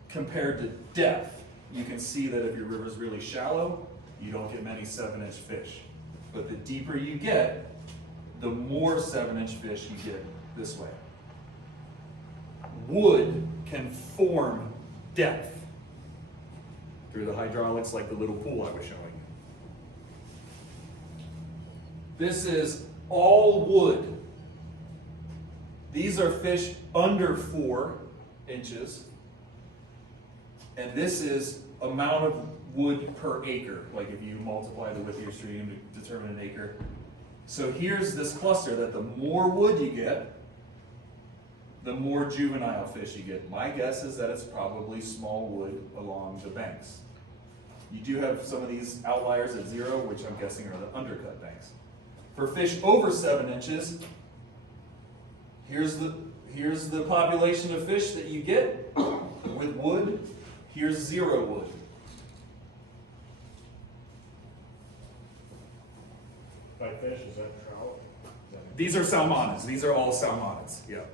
compared to depth, you can see that if your river's really shallow, you don't get many 7-inch fish. But the deeper you get, the more 7-inch fish you get this way. Wood can form depth through the hydraulics like the little pool I was showing you. This is all wood. These are fish under 4 inches. And this is amount of wood per acre, like if you multiply the width of your stream to determine an acre. So here's this cluster that the more wood you get, the more juvenile fish you get. My guess is that it's probably small wood along the banks. You do have some of these outliers at 0, which I'm guessing are the undercut banks. For fish over 7 inches, here's the population of fish that you get with wood. Here's 0 wood. By fish, is that trout? These are salmonids. These are all salmonids. Yeah.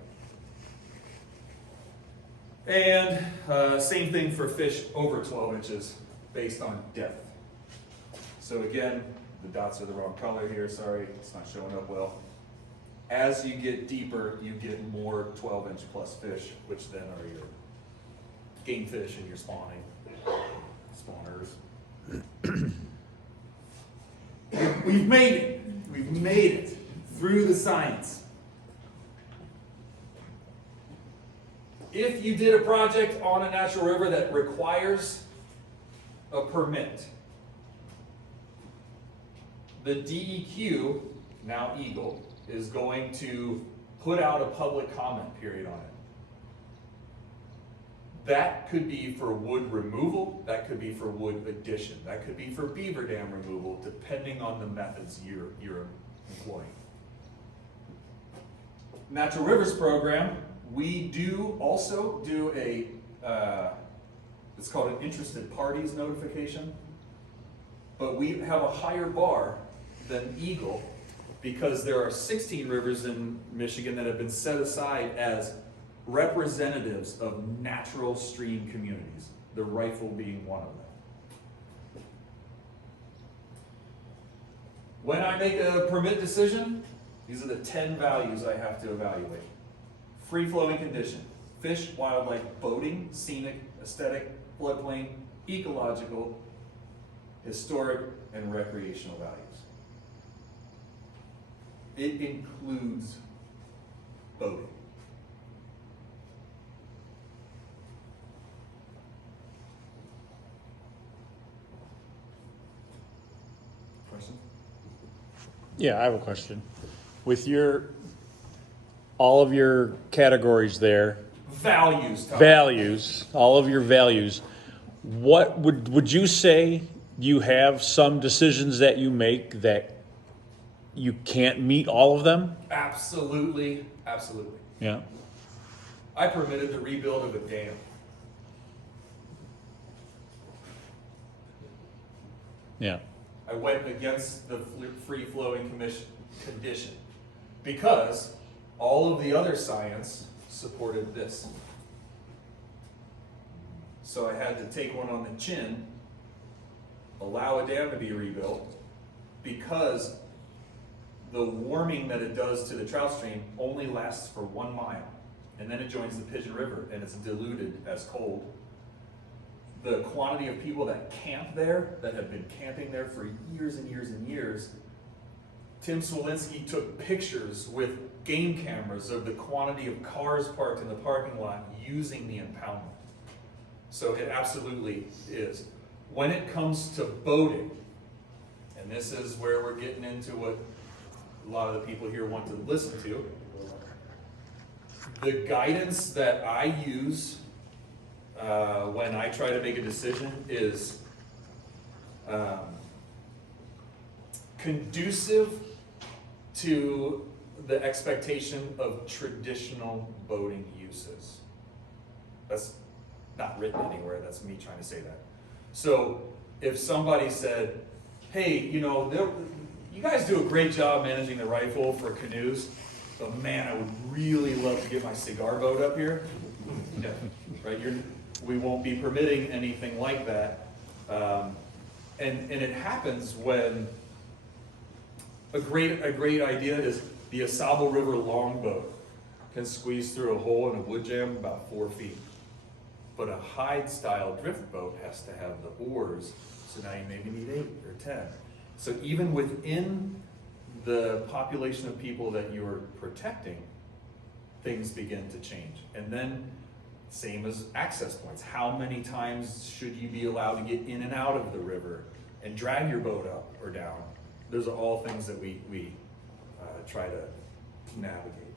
And same thing for fish over 12 inches based on depth. So again, the dots are the wrong color here. Sorry, it's not showing up well. As you get deeper, you get more 12-inch plus fish, which then are your game fish and your spawning spawners. We've made it. We've made it through the science. If you did a project on a natural river that requires a permit, the DEQ, now Eagle, is going to put out a public comment period on it. That could be for wood removal, that could be for wood addition, that could be for beaver dam removal, depending on the methods you're employing. Natural Rivers Program, we do also do a, it's called an interested parties notification, but we have a higher bar than Eagle because there are 16 rivers in Michigan that have been set aside as representatives of natural stream communities, the Rifle being one of them. When I make a permit decision, these are the 10 values I have to evaluate. Free-flowing condition, fish, wildlife, boating, scenic, aesthetic, floodplain, ecological, historic, and recreational values. It includes boating. Question? Yeah, I have a question. With all of your categories there, Values, Tom. values, all of your values, what would you say you have some decisions that you make that you can't meet all of them? Absolutely, absolutely. Yeah. I permitted the rebuild of a dam. Yeah. I went against the free-flowing condition because all of the other science supported this. So I had to take one on the chin, allow a dam to be rebuilt, because the warming that it does to the trout stream only lasts for 1 mile. And then it joins the Pigeon River and it's diluted as cold. The quantity of people that camp there, that have been camping there for years and years and years, Tim Smolinski took pictures with game cameras of the quantity of cars parked in the parking lot using the impoundment. So it absolutely is. When it comes to boating, and this is where we're getting into what a lot of the people here want to listen to, the guidance that I use when I try to make a decision is conducive to the expectation of traditional boating uses. That's not written anywhere, that's me trying to say that. So if somebody said, hey, you know, you guys do a great job managing the rifle for canoes, but man, I would really love to get my cigar boat up here. Yeah, right, we won't be permitting anything like that. And it happens when a great idea is the Asabo River longboat can squeeze through a hole in a wood jam about 4 feet. But a hide-style drift boat has to have the oars, so now you maybe need 8 or 10. So even within the population of people that you're protecting, things begin to change. And then, same as access points. How many times should you be allowed to get in and out of the river and drag your boat up or down? Those are all things that we try to navigate.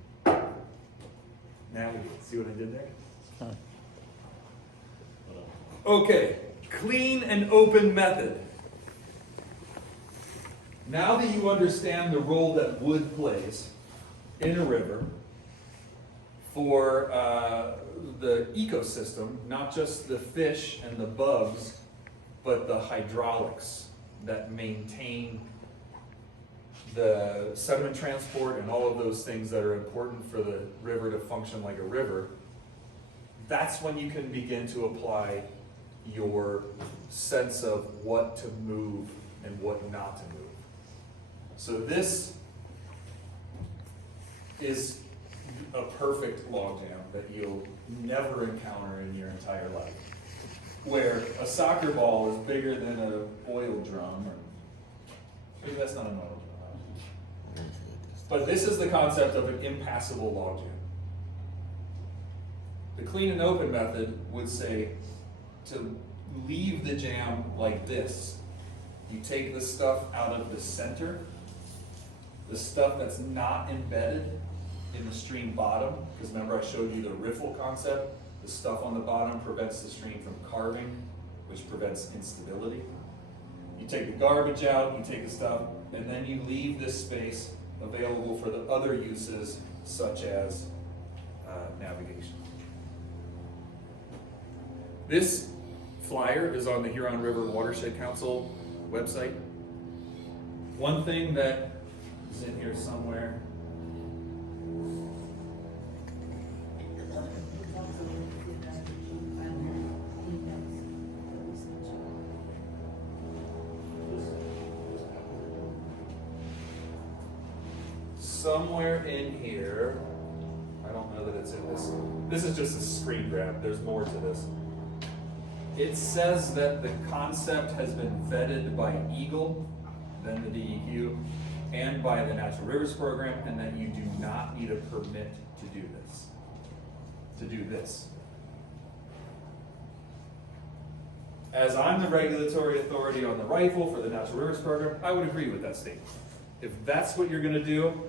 See what I did there? Okay, clean and open method. Now that you understand the role that wood plays in a river for the ecosystem, not just the fish and the bugs, but the hydraulics that maintain the sediment transport and all of those things that are important for the river to function like a river, that's when you can begin to apply your sense of what to move and what not to move. So this is a perfect logjam that you'll never encounter in your entire life, where a soccer ball is bigger than an oil drum, or maybe that's not an oil drum. But this is the concept of an impassable logjam. The clean and open method would say to leave the jam like this. You take the stuff out of the center, the stuff that's not embedded in the stream bottom, because remember I showed you the riffle concept. The stuff on the bottom prevents the stream from carving, which prevents instability. You take the garbage out, you take the stuff, and then you leave this space available for the other uses, such as navigation. This flyer is on the Huron River Watershed Council website. One thing that is in here somewhere, somewhere in here, I don't know that it's in this. This is just a screen grab. There's more to this. It says that the concept has been vetted by Eagle, then the DEQ, and by the Natural Rivers Program, and that you do not need a permit to do this. As I'm the regulatory authority on the rifle for the Natural Rivers Program, I would agree with that statement. If that's what you're going to do,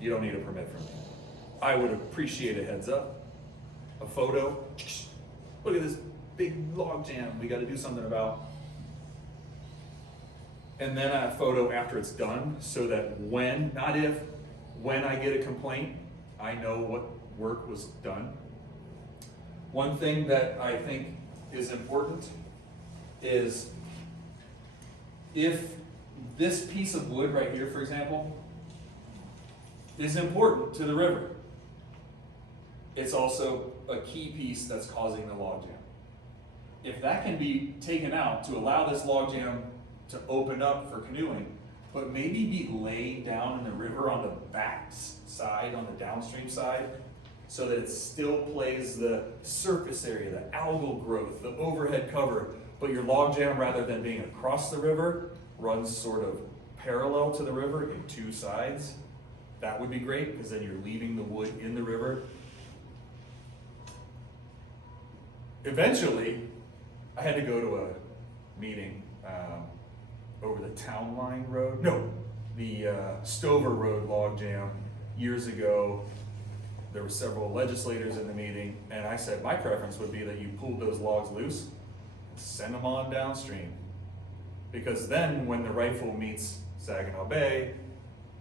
you don't need a permit from me. I would appreciate a heads up, a photo. Look at this big log jam we got to do something about. And then a photo after it's done, so that when, not if, when I get a complaint, I know what work was done. One thing that I think is important is if this piece of wood right here, for example, is important to the river, it's also a key piece that's causing the logjam. If that can be taken out to allow this logjam to open up for canoeing, but maybe be laid down in the river on the back side, on the downstream side, so that it still plays the surface area, the algal growth, the overhead cover, but your logjam, rather than being across the river, runs sort of parallel to the river in two sides. That would be great, because then you're leaving the wood in the river. Eventually, I had to go to a meeting over the Town Line Road, no, the Stover Road logjam years ago. There were several legislators in the meeting, and I said my preference would be that you pulled those logs loose and send them on downstream. Because then when the rifle meets Saginaw Bay,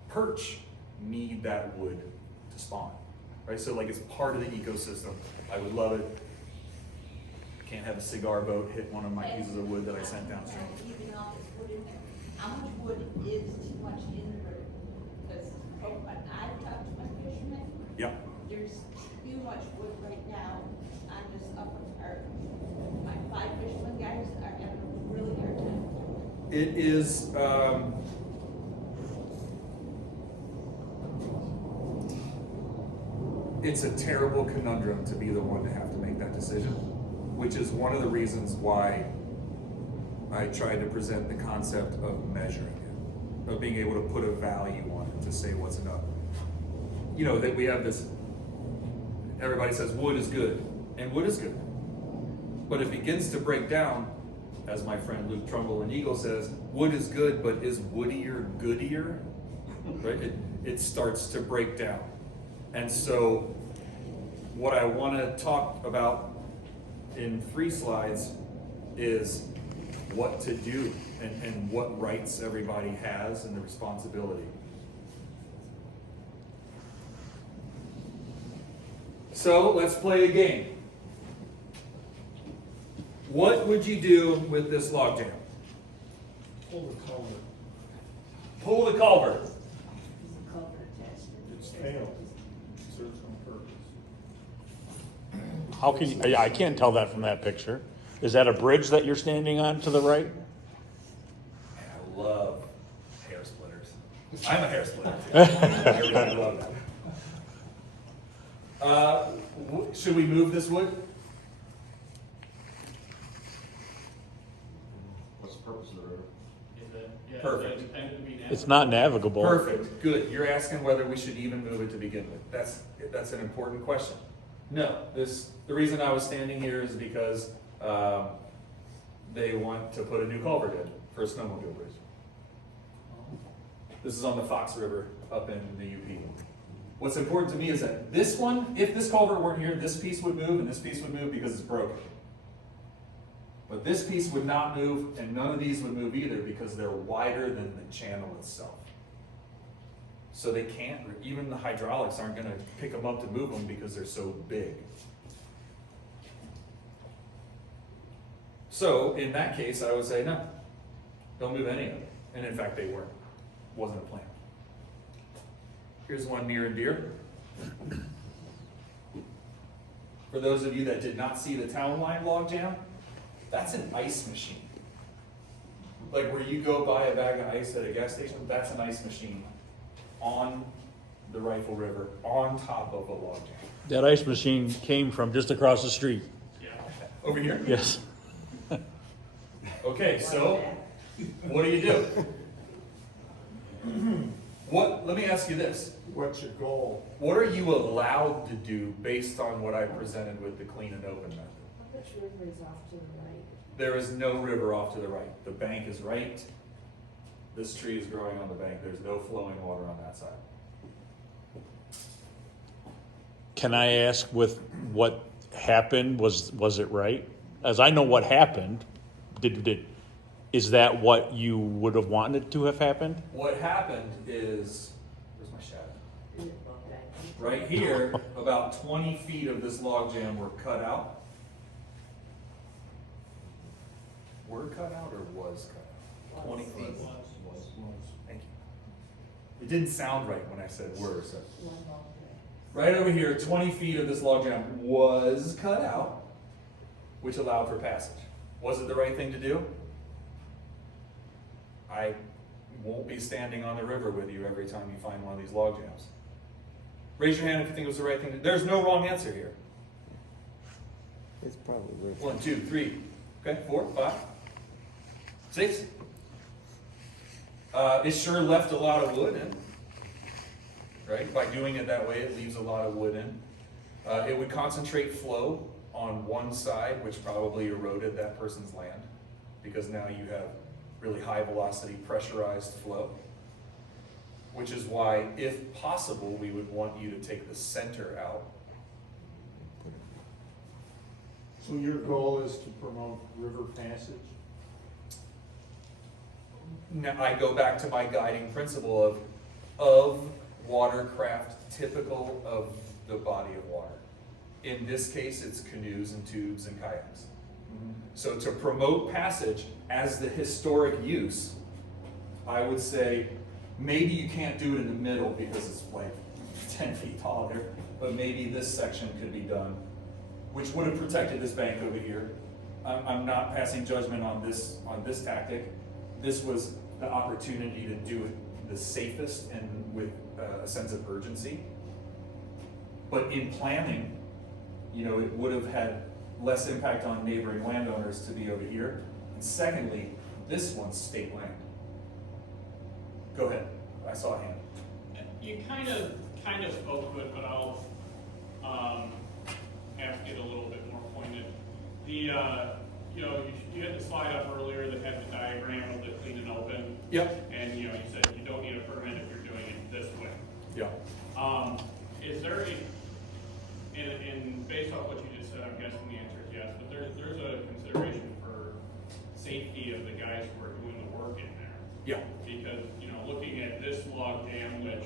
perch need that wood to spawn, right? So like it's part of the ecosystem. I would love it. Can't have a cigar boat hit one of my pieces of wood that I sent downstream. Even all this wood in there, how much wood is too much in the river? Because I've talked to my fishermen. Yep. There's too much wood right now on this upper part. My 5 fishermen guys are having a really hard time. It is, it's a terrible conundrum to be the one to have to make that decision, which is one of the reasons why I tried to present the concept of measuring it, of being able to put a value on it to say what's enough. You know, that we have this, everybody says wood is good, and wood is good. But it begins to break down, as my friend Luke Trumbull and Eagle says, wood is good, but is woodier goodier? Right? It starts to break down. And so what I want to talk about in 3 slides is what to do and what rights everybody has and the responsibility. So let's play a game. What would you do with this logjam? Pull the culvert. Pull the culvert. It's failed. Serves no purpose. How can you, I can't tell that from that picture. Is that a bridge that you're standing on to the right? I love hair splitters. I'm a hair splitter. I really love that. Should we move this wood? What's the purpose of the river? Perfect. It's not navigable. Perfect, good. You're asking whether we should even move it to begin with. That's an important question. No, the reason I was standing here is because they want to put a new culvert in for a snowmobile bridge. This is on the Fox River up in the UP. What's important to me is that this one, if this culvert weren't here, this piece would move and this piece would move because it's broken. But this piece would not move, and none of these would move either because they're wider than the channel itself. So they can't, even the hydraulics aren't going to pick them up to move them because they're so big. So in that case, I would say no, don't move any of them. And in fact, they weren't. Wasn't a plan. Here's one near and dear. For those of you that did not see the Town Line logjam, that's an ice machine. Like where you go buy a bag of ice at a gas station, that's an ice machine on the Rifle River, on top of a logjam. That ice machine came from just across the street. Over here? Yes. Okay, so what do you do? Let me ask you this. What's your goal? What are you allowed to do based on what I presented with the clean and open method? Which river is off to the right? There is no river off to the right. The bank is right. This tree is growing on the bank. There's no flowing water on that side. Can I ask with what happened, was it right? As I know what happened, is that what you would have wanted to have happened? What happened is, where's my shadow? Right here, about 20 feet of this logjam were cut out. Were cut out or was cut out? 20 feet. Thank you. It didn't sound right when I said were, so. Right over here, 20 feet of this logjam was cut out, which allowed for passage. Was it the right thing to do? I won't be standing on the river with you every time you find one of these log jams? Raise your hand if you think it was the right thing. There's no wrong answer here. It's probably river. 1, 2, 3, okay, 4, 5, 6. It sure left a lot of wood in, right? By doing it that way, it leaves a lot of wood in. It would concentrate flow on one side, which probably eroded that person's land, because now you have really high velocity pressurized flow, which is why, if possible, we would want you to take the center out. So your goal is to promote river passage? Now, I go back to my guiding principle of watercraft typical of the body of water. In this case, it's canoes and tubes and kayaks. So to promote passage as the historic use, I would say maybe you can't do it in the middle because it's like 10 feet tall there, but maybe this section could be done, which would have protected this bank over here. I'm not passing judgment on this tactic. This was the opportunity to do it the safest and with a sense of urgency. But in planning, you know, it would have had less impact on neighboring landowners to be over here. And secondly, this one's state land. Go ahead, I saw a hand. You kind of spoke to it, but I'll ask it a little bit more pointed. You had the slide up earlier that had the diagram of the clean and open. Yep. And you said you don't need a permit if you're doing it this way. Yeah. Is there and based off what you just said, I'm guessing the answer is yes, but there's a consideration for safety of the guys who are doing the work in there. Yeah. Because, looking at this log jam, which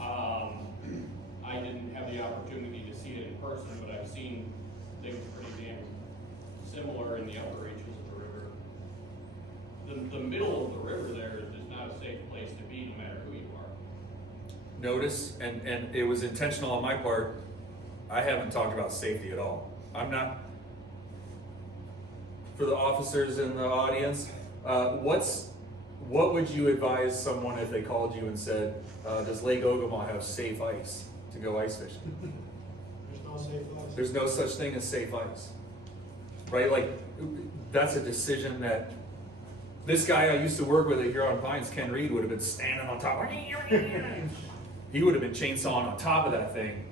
I didn't have the opportunity to see it in person, but I've seen things pretty damn similar in the upper reaches of the river. The middle of the river there is not a safe place to be, no matter who you are. Notice, and it was intentional on my part, I haven't talked about safety at all. I'm not, for the officers in the audience, what would you advise someone if they called you and said, does Lake Ogama have safe ice to go ice fishing? There's no safe ice. There's no such thing as safe ice, right? Like, that's a decision that this guy I used to work with at Huron Pines, Ken Reed, would have been standing on top. He would have been chainsawing on top of that thing.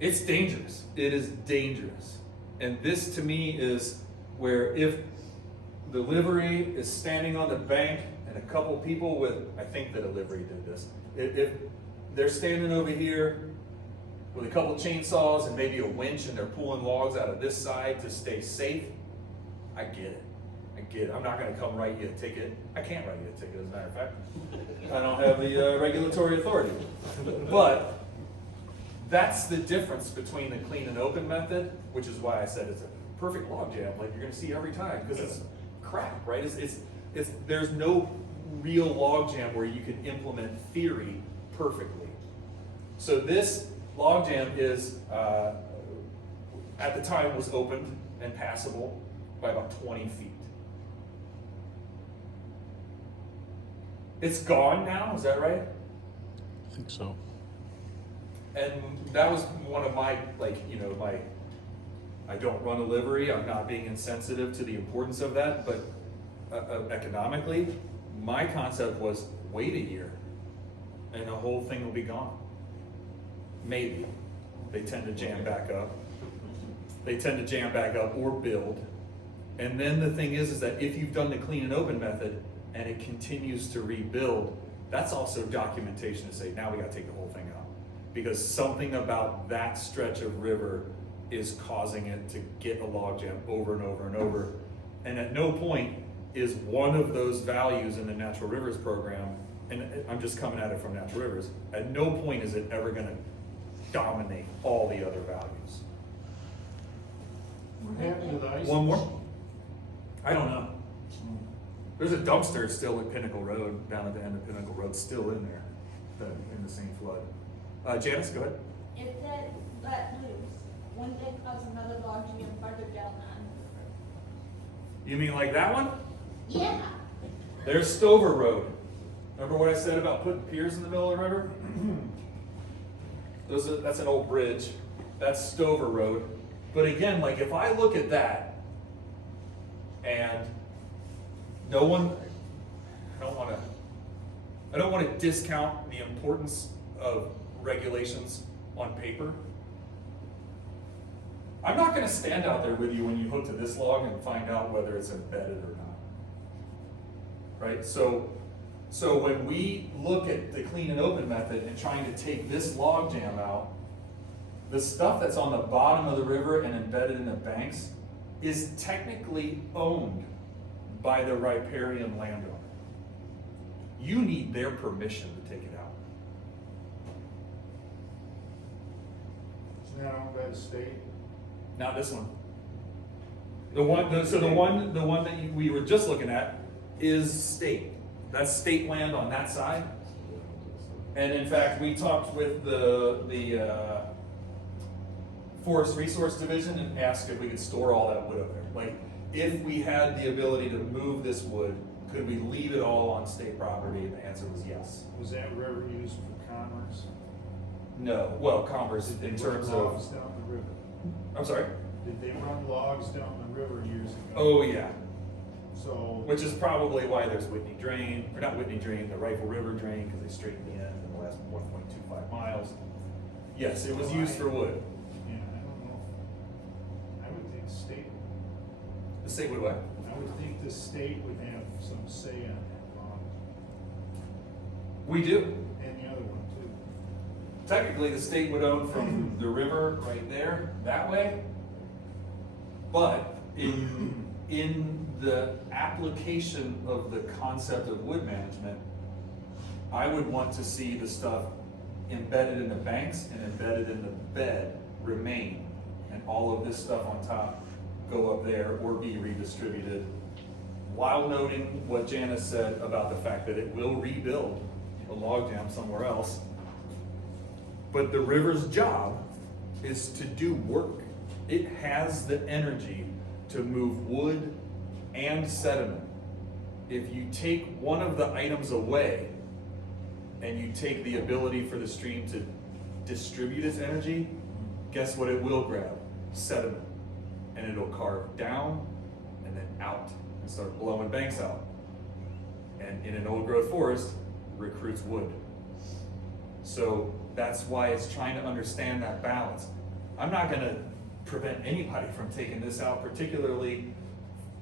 It's dangerous. It is dangerous. And this to me is where if the livery is standing on the bank and a couple people with, I think the delivery did this, if they're standing over here with a couple chainsaws and maybe a winch and they're pulling logs out of this side to stay safe, I get it. I'm not going to come write you a ticket. I can't write you a ticket, as a matter of fact. I don't have the regulatory authority. But that's the difference between the clean and open method, which is why I said it's a perfect log jam, like you're going to see every time, because it's crap, right? There's no real log jam where you can implement theory perfectly. So this log jam is, at the time, was opened and passable by about 20 feet. It's gone now, is that right? I think so. And that was one of my, I don't run a livery, I'm not being insensitive to the importance of that, but economically, my concept was wait a year and the whole thing will be gone. Maybe. They tend to jam back up. Or build. And then the thing is that if you've done the clean and open method and it continues to rebuild, that's also documentation to say, now we gotta take the whole thing out. Because something about that stretch of river is causing it to get a logjam over and over and over. And at no point is one of those values in the Natural Rivers program, and I'm just coming at it from Natural Rivers, at no point is it ever gonna dominate all the other values. What happened to the ice? One more? I don't know. There's a dumpster still at Pinnacle Road, down at the end of Pinnacle Road, still in there, in the same flood. Janice, go ahead. If that let loose, wouldn't they cause another log jam farther down on the river? You mean like that one? Yeah. There's Stover Road. Remember what I said about putting piers in the middle of the river? That's an old bridge. That's Stover Road. But again, like if I look at that and no one, I don't want to discount the importance of regulations on paper. I'm not going to stand out there with you when you hook to this log and find out whether it's embedded or not. Right? So when we look at the clean and open method and trying to take this log jam out, the stuff that's on the bottom of the river and embedded in the banks is technically owned by the riparian landowner. You need their permission to take it out. Isn't that owned by the state? Not this one. The one that we were just looking at is state. That's state land on that side. And in fact, we talked with the Forest Resource Division and asked if we could store all that wood up there. Like, if we had the ability to move this wood, could we leave it all on state property? And the answer was yes. Was that river used for commerce? No. Well, commerce in terms Logs of. down the river. I'm sorry. Did they run logs down the river years ago? Oh yeah. So. Which is probably why there's Whitney Drain, or not Whitney Drain, the Rifle River Drain, because they straightened the end in the last 1.25 miles. Yes, it was used for wood. Yeah, I don't know. I would think the state. The state would what? I would think the state would have some say on that log. We do. And the other one too. Technically, the state would own from the river right there, that way. But in the application of the concept of wood management, I would want to see the stuff embedded in the banks and embedded in the bed remain, and all of this stuff on top go up there or be redistributed, while noting what Janice said about the fact that it will rebuild the log jam somewhere else. But the river's job is to do work. It has the energy to move wood and sediment. If you take one of the items away and you take the ability for the stream to distribute its energy, guess what it will grab? Sediment. And it'll carve down and then out and start blowing banks out. And in an old growth forest, recruits wood. So that's why it's trying to understand that balance. I'm not gonna prevent anybody from taking this out, particularly,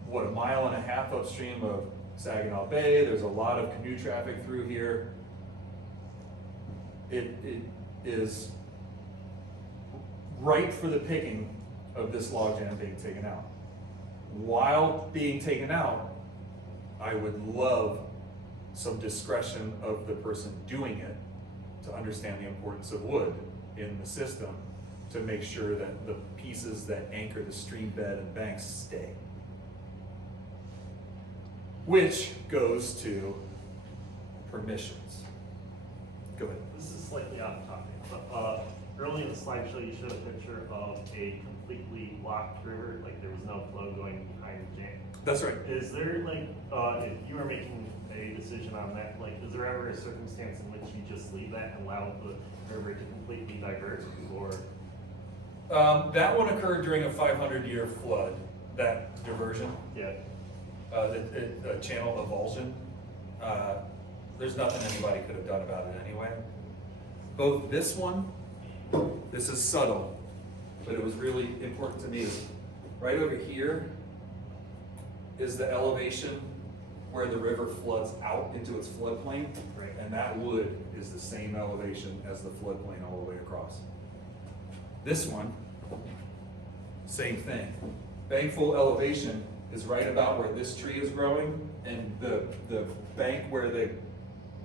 what, 1.5 miles upstream of Saginaw Bay. There's a lot of canoe traffic through here. It is ripe for the picking of this logjam being taken out. While being taken out, I would love some discretion of the person doing it to understand the importance of wood in the system, to make sure that the pieces that anchor the stream bed and banks stay. Which goes to permissions. Go ahead. This is slightly off topic, but early in the slideshow you showed a picture of a completely locked river, like there was no flow going behind the jam. That's right. Is there like, if you were making a decision on that, like, is there ever a circumstance in which you just leave that and allow the river to completely divert, or? That one occurred during a 500-year flood, that diversion. Yeah. The channel avulsion. There's nothing anybody could have done about it anyway. Both this one, this is subtle, but it was really important to me. Right over here is the elevation where the river floods out into its floodplain, Right. and that wood is the same elevation as the floodplain all the way across. This one, same thing. Bankful elevation is right about where this tree is growing, and the bank where the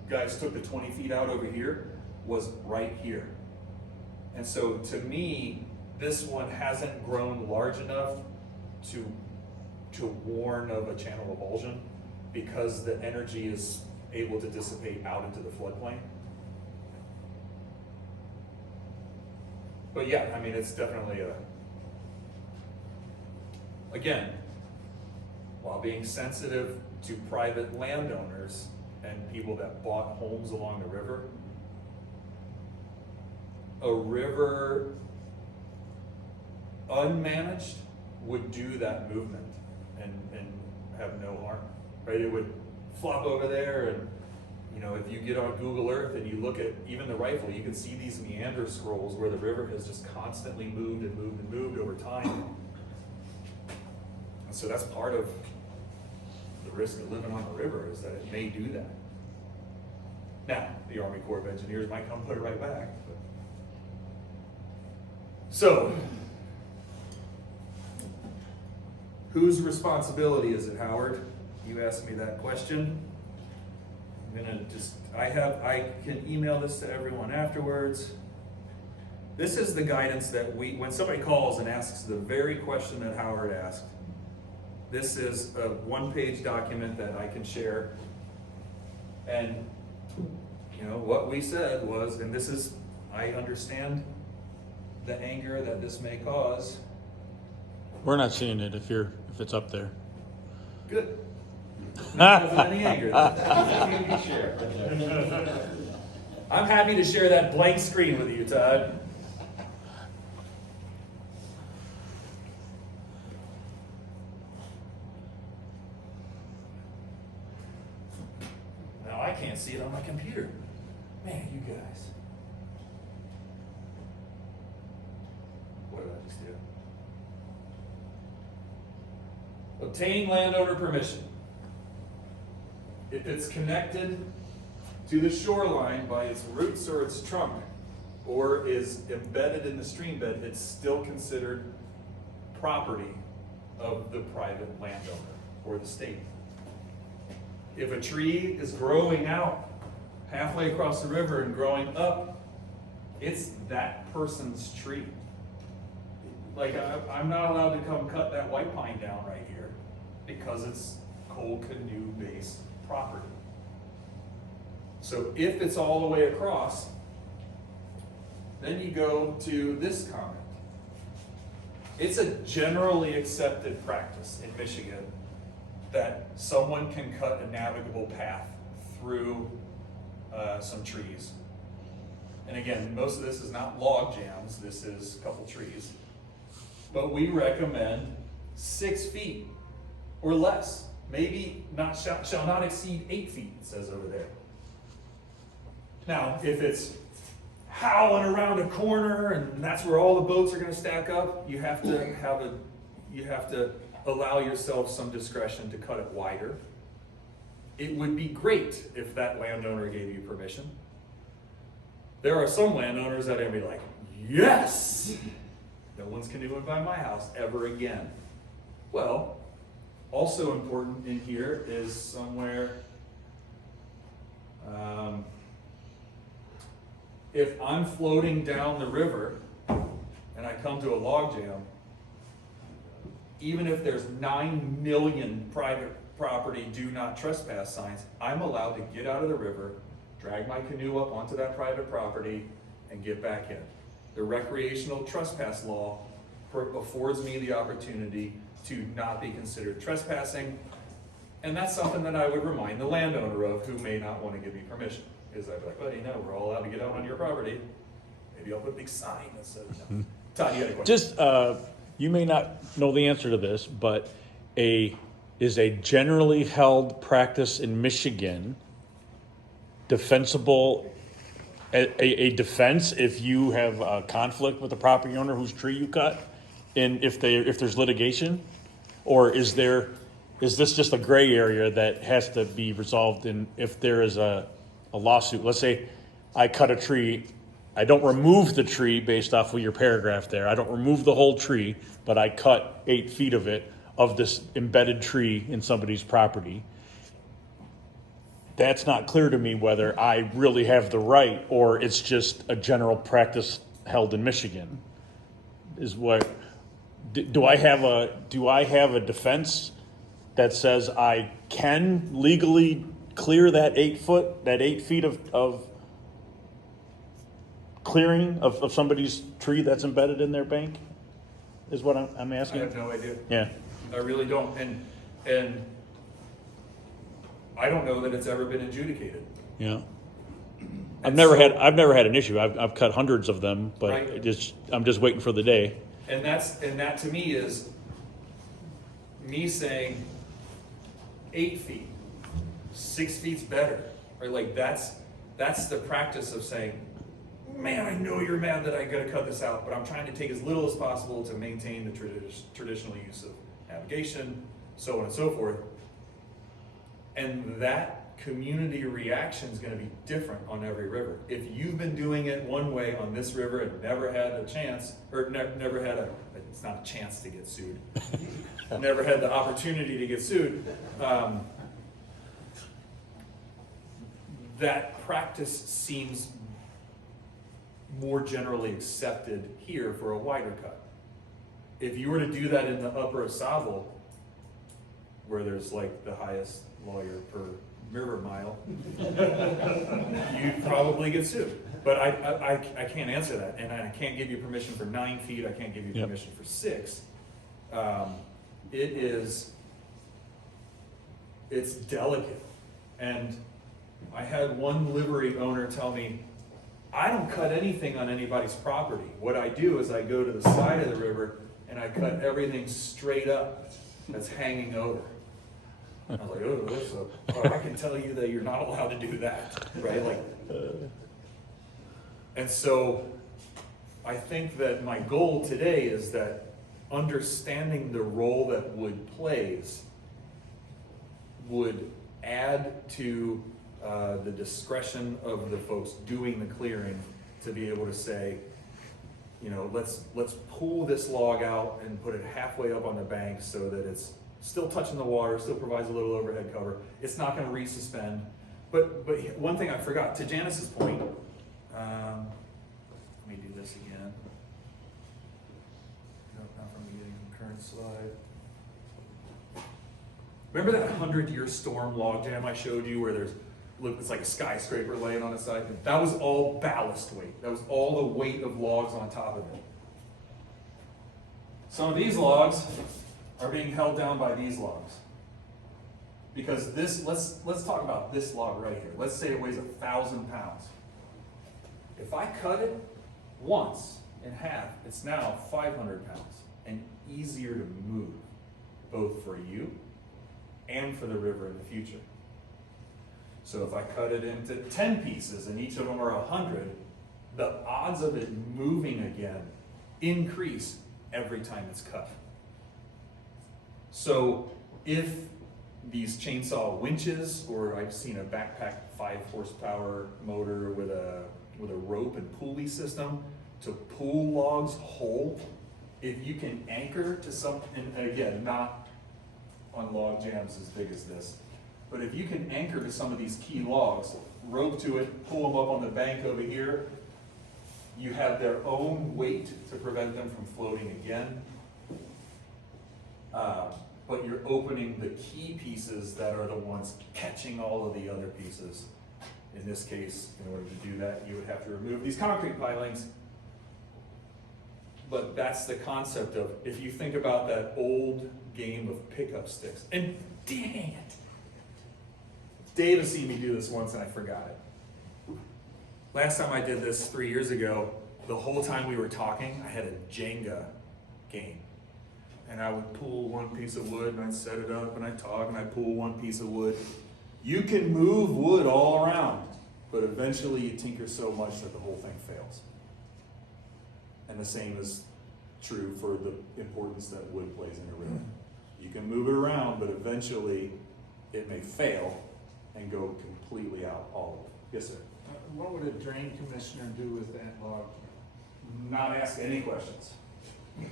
guys took the 20 feet out over here was right here. And so to me, this one hasn't grown large enough to warn of a channel avulsion, because the energy is able to dissipate out into the floodplain. But yeah, I mean, it's definitely again, while being sensitive to private landowners and people that bought homes along the river, a river unmanaged would do that movement and have no harm, right? It would flop over there, and you know, if you get on Google Earth and you look at even the rifle, you can see these meander scrolls where the river has just constantly moved and moved and moved over time. And so that's part of the risk of living on the river, is that it may do that. Now, the Army Corps of Engineers might come put it right back. But. So, whose responsibility is it, Howard? You asked me that question. I'm gonna I can email this to everyone afterwards. This is the guidance that when somebody calls and asks the very question that Howard asked, this is a one-page document that I can share. And, you know, what we said was, and this is, I understand the anger that this may cause. We're not seeing it if it's up there. Good. Not causing any anger. I'm happy to share that blank screen with you, Todd. Now I can't see it on my computer. Man, you guys. What did I just do? Obtain landowner permission. If it's connected to the shoreline by its roots or its trunk, or is embedded in the stream bed, it's still considered property of the private landowner or the state. If a tree is growing out halfway across the river and growing up, it's that person's tree. Like, I'm not allowed to come cut that white pine down right here because it's coal canoe based property. So if it's all the way across, then you go to this comment. It's a generally accepted practice in Michigan that someone can cut a navigable path through some trees. And again, most of this is not log jams, this is a couple trees. But we recommend 6 feet or less. Maybe not shall not exceed 8 feet, it says over there. Now, if it's howling around a corner and that's where all the boats are going to stack up, you have to allow yourself some discretion to cut it wider. It would be great if that landowner gave you permission. There are some landowners that are going to be like, yes, no one's canoeing by my house ever again. Well, also important in here is somewhere, if I'm floating down the river and I come to a log jam, even if there's 9 million private property do not trespass signs, I'm allowed to get out of the river, drag my canoe up onto that private property, and get back in. The recreational trespass law affords me the opportunity to not be considered trespassing, and that's something that I would remind the landowner of who may not want to give me permission. Is I'd be like, well, you know, we're all allowed to get out on your property. Maybe I'll put a big sign that says, no. Todd, you had a question? Just, you may not know the answer to this, but is a generally held practice in Michigan defensible, a defense if you have a conflict with the property owner whose tree you cut, and if there's litigation, or is this just a gray area that has to be resolved in if there is a lawsuit? Let's say I cut a tree, I don't remove the tree based off of your paragraph there. I don't remove the whole tree, but I cut 8 feet of it, of this embedded tree in somebody's property. That's not clear to me whether I really have the right or it's just a general practice held in Michigan. Is what do I have a defense that says I can legally clear that 8 feet of clearing of somebody's tree that's embedded in their bank? Is what I'm asking. I have no idea. Yeah. I really don't. And And I don't know that it's ever been adjudicated. Yeah. I've And never so- had an issue. I've cut hundreds of them, but Right. I'm just waiting for the day. And that to me is me saying 8 feet, 6 feet's better, right? Like that's the practice of saying, man, I know you're mad that I gotta cut this out, but I'm trying to take as little as possible to maintain the traditional use of navigation, so on and so forth. And that community reaction is gonna be different on every river. If you've been doing it one way on this river and never had a chance, or never had it's not a chance to get sued, never had the opportunity to get sued, that practice seems more generally accepted here for a wider cut. If you were to do that in the upper Asavo, where there's like the highest lawyer per river mile, you'd probably get sued. But I can't answer that, and I can't give you permission for 9 feet, I can't give you Yep. permission for 6. It's delicate. And I had one livery owner tell me, I don't cut anything on anybody's property. What I do is I go to the side of the river and I cut everything straight up that's hanging over. I was like, oh, I can tell you that you're not allowed to do that, right? Like, and so I think that my goal today is that understanding the role that wood plays would add to the discretion of the folks doing the clearing to be able to say, you know, let's pull this log out and put it halfway up on the bank so that it's still touching the water, still provides a little overhead cover. It's not going to resuspend. But one thing I forgot, to Janice's point, let me do this again. No, not from the beginning, current slide. Remember that 100-year storm log jam I showed you where it's like a skyscraper laying on its side? That was all ballast weight. That was all the weight of logs on top of it. Some of these logs are being held down by these logs. Because let's talk about this log right here. Let's say it weighs 1,000 pounds. If I cut it once in half, it's now 500 pounds and easier to move, both for you and for the river in the future. So if I cut it into 10 pieces and each of them are 100, the odds of it moving again increase every time it's cut. So if these chainsaw winches, or I've seen a backpack 5 horsepower motor with a rope and pulley system to pull logs whole, if you can anchor to something, and again, not on log jams as big as this, but if you can anchor to some of these key logs, rope to it, pull them up on the bank over here, you have their own weight to prevent them from floating again. But you're opening the key pieces that are the ones catching all of the other pieces. In this case, in order to do that, you would have to remove these concrete pilings. But that's the concept of, if you think about that old game of pickup sticks, and dang it, Dave has seen me do this once and I forgot it. Last time I did this 3 years ago, the whole time we were talking, I had a Jenga game. And I would pull one piece of wood and I'd set it up and I'd talk and I'd pull one piece of wood. You can move wood all around, but eventually you tinker so much that the whole thing fails. And the same is true for the importance that wood plays in a river. You can move it around, but eventually it may fail and go completely out all of it. Yes, sir? What would a drain commissioner do with that log? Not ask any questions.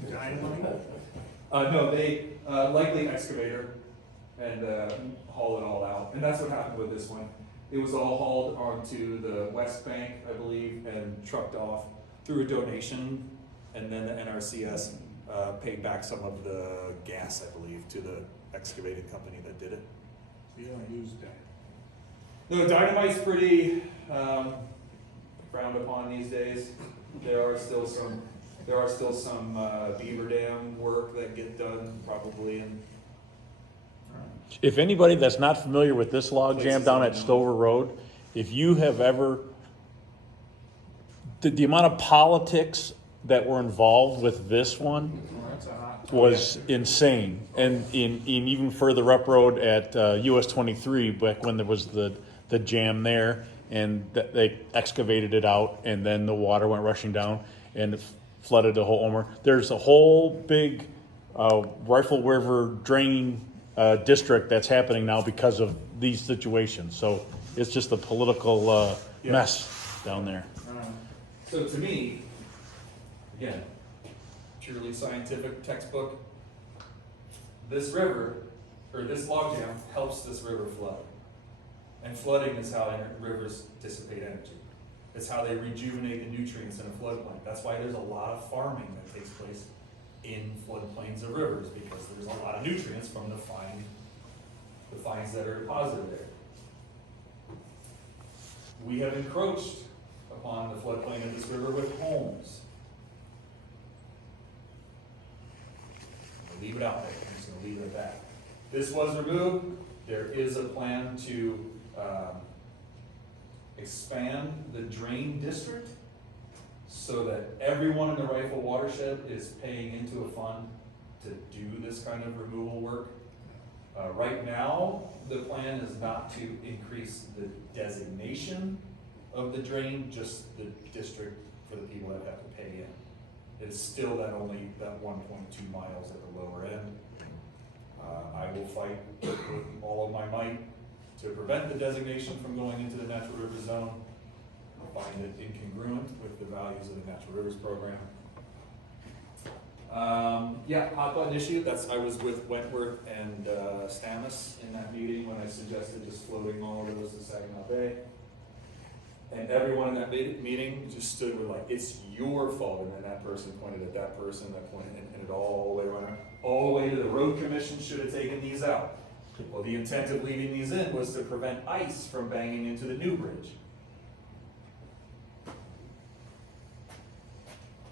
Dynamite? No, they likely excavator and haul it all out. And that's what happened with this one. It was all hauled onto the west bank, I believe, and trucked off through a donation. And then the NRCS paid back some of the gas, I believe, to the excavating company that did it. You don't use that. No, dynamite's pretty frowned upon these days. There are still some Beaver Dam work that get done probably in If anybody that's not familiar with this log jam down at Stover Road, if you have ever, the amount of politics that were involved with this one was insane. And in even further up road at US 23, back when there was the jam there, and they excavated it out, and then the water went rushing down and it flooded the whole Omer. There's a whole big Rifle River drain district that's happening now because of these situations. So it's just a political mess down there. So to me, again, purely scientific textbook, this river, or this logjam helps this river flood. And flooding is how rivers dissipate energy. It's how they rejuvenate the nutrients in a floodplain. That's why there's a lot of farming that takes place in floodplains of rivers, because there's a lot of nutrients from the fines that are deposited there. We have encroached upon the floodplain of this river with homes. I'll leave it out there. I'm just going to leave it at that. This was removed. There is a plan to expand the drain district so that everyone in the Rifle Watershed is paying into a fund to do this kind of removal work. Right now, the plan is not to increase the designation of the drain, just the district for the people that have to pay in. It's still that 1.2 miles at the lower end. I will fight with all of my might to prevent the designation from going into the natural river zone. I find it incongruent with the values of the Natural Rivers Program. Yeah, hot button issue. I was with Wentworth and Stamus in that meeting when I suggested just floating all of those to Saginaw Bay. And everyone in that meeting just stood with like, it's your fault. And then that person pointed at that person, that pointed, and it all the way around. All the way to the road commission should have taken these out. Well, the intent of leaving these in was to prevent ice from banging into the new bridge.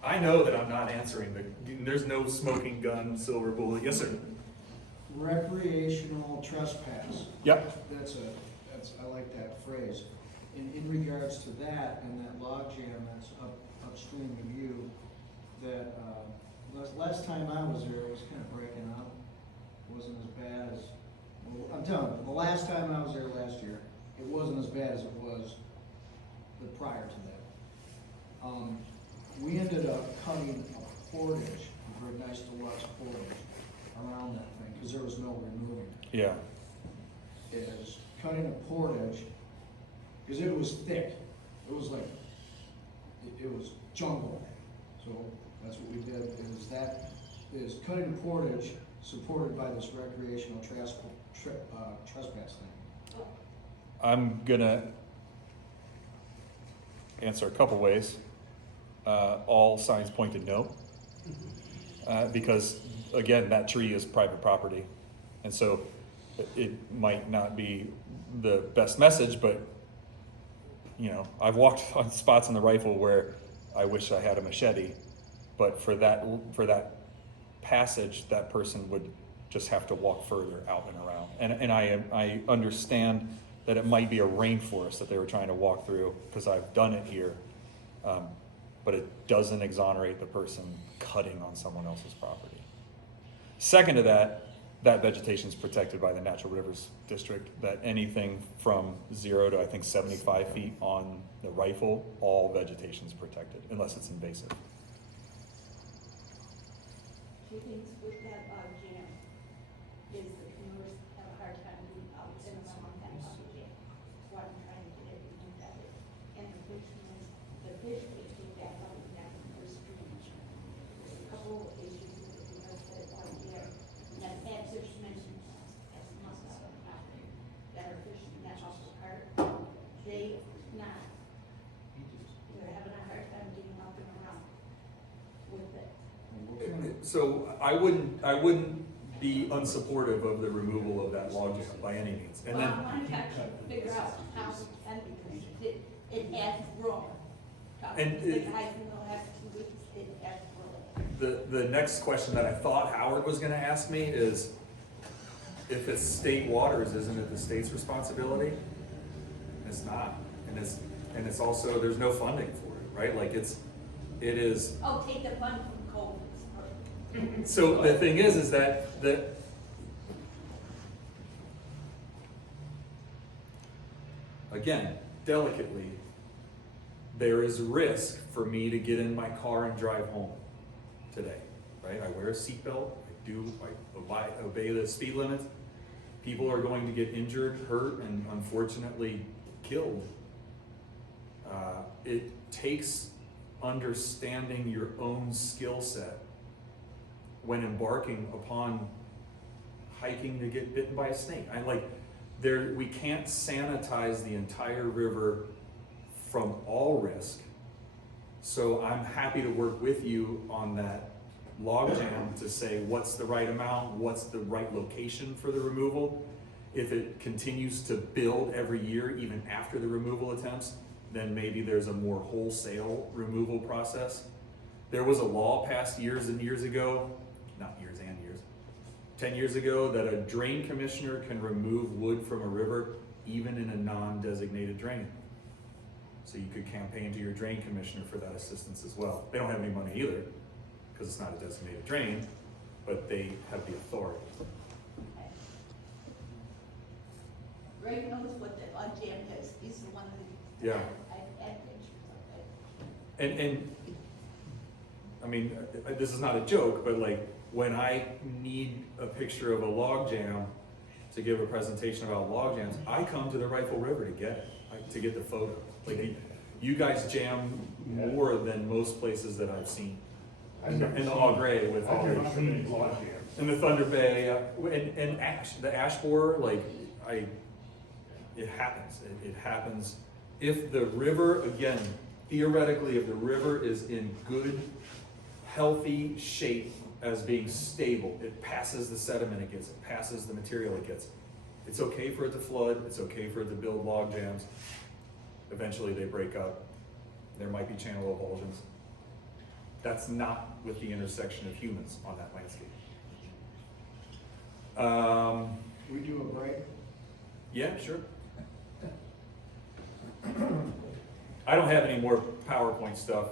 I know that I'm not answering there's no smoking gun, silver bullet. Yes, sir. Recreational trespass. Yep. I like that phrase. In regards to that and that log jam that's upstream of you, that last time I was there, it was kind of breaking up. It wasn't as bad as, I'm telling you, the last time I was there last year, it wasn't as bad as it was the prior to that. We ended up cutting a portage, a very nice deluxe portage, around that thing, because there was no removing it. Yeah. Is cutting a portage, because it was thick. It was like, it was jungle. So that's what we did, is cutting a portage supported by this recreational trespass thing. I'm gonna answer a couple ways. All signs point to no, because again, that tree is private property, and so it might not be the best message, but you know, I've walked on spots in the Rifle where I wish I had a machete, but for that passage, that person would just have to walk further out and around. And I understand that it might be a rainforest that they were trying to walk through, because I've done it here, but it doesn't exonerate the person cutting on someone else's property. Second to that, that vegetation is protected by the Natural Rivers District, that anything from 0 to I think 75 feet on the Rifle, all vegetation is protected, unless it's invasive. Two things with that jam is the canoers have a hard time being out in the summertime on the jam. So I'm trying to get everything better. And the fish take that out of that first beach. There's a couple of issues with the canoers that are out there. That had fish mentioned as must have happened that are fishing that also part. They not. They're having a hard time getting up and around with it. So I wouldn't be unsupportive of the removal of that log jam by any means. And Well, then I wanted to actually figure out how we can, because it adds room. And The it- guys in the last 2 weeks, it adds room. the next question that I thought Howard was gonna ask me is if it's state waters, isn't it the state's responsibility? It's not, and it's also, there's no funding for it, right? Like it is. Oh, take the fun from cold. So the thing is that again, delicately, there is risk for me to get in my car and drive home today, right? I wear a seatbelt, I obey the speed limits. People are going to get injured, hurt, and unfortunately killed. It takes understanding your own skill set when embarking upon hiking to get bitten by a snake. We can't sanitize the entire river from all risk. So I'm happy to work with you on that logjam to say what's the right amount, what's the right location for the removal. If it continues to build every year, even after the removal attempts, then maybe there's a more wholesale removal process. There was a law passed years and years ago, not years and years, 10 years ago, that a drain commissioner can remove wood from a river even in a non-designated drain. So you could campaign to your drain commissioner for that assistance as well. They don't have any money either, because it's not a designated drain, but they have the authority. Ray knows what the logjam is. He's the one who. Yeah. I've had pictures of it. And I mean, this is not a joke, but like when I need a picture of a log jam to give a presentation about log jams, I come to the Rifle River to get it, to get the photo. Like you guys jam more than most places that I've seen. In the Alger with all the, in the Thunder Bay, and the ash borer, it happens. It happens. If the river, again, theoretically, if the river is in good, healthy shape as being stable, it passes the sediment it gets, it passes the material it gets. It's okay for it to flood, it's okay for it to build log jams. Eventually they break up. There might be channel avulsions. That's not with the intersection of humans on that landscape. We do a break? Yeah, sure. I don't have any more PowerPoint stuff.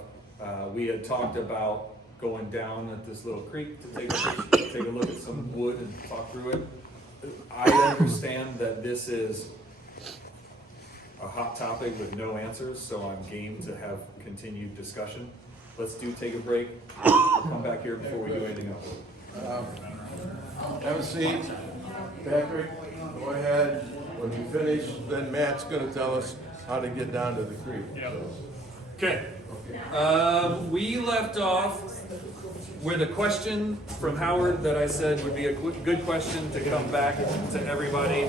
We had talked about going down at this little creek to take a look at some wood and talk through it. I understand that this is a hot topic with no answers, so I'm game to have continued discussion. Let's take a break. We'll come back here before we do anything else. Have a seat. Patrick, go ahead. When you finish, then Matt's gonna tell us how to get down to the creek. Yeah. Okay. We left off with a question from Howard that I said would be a good question to come back to everybody,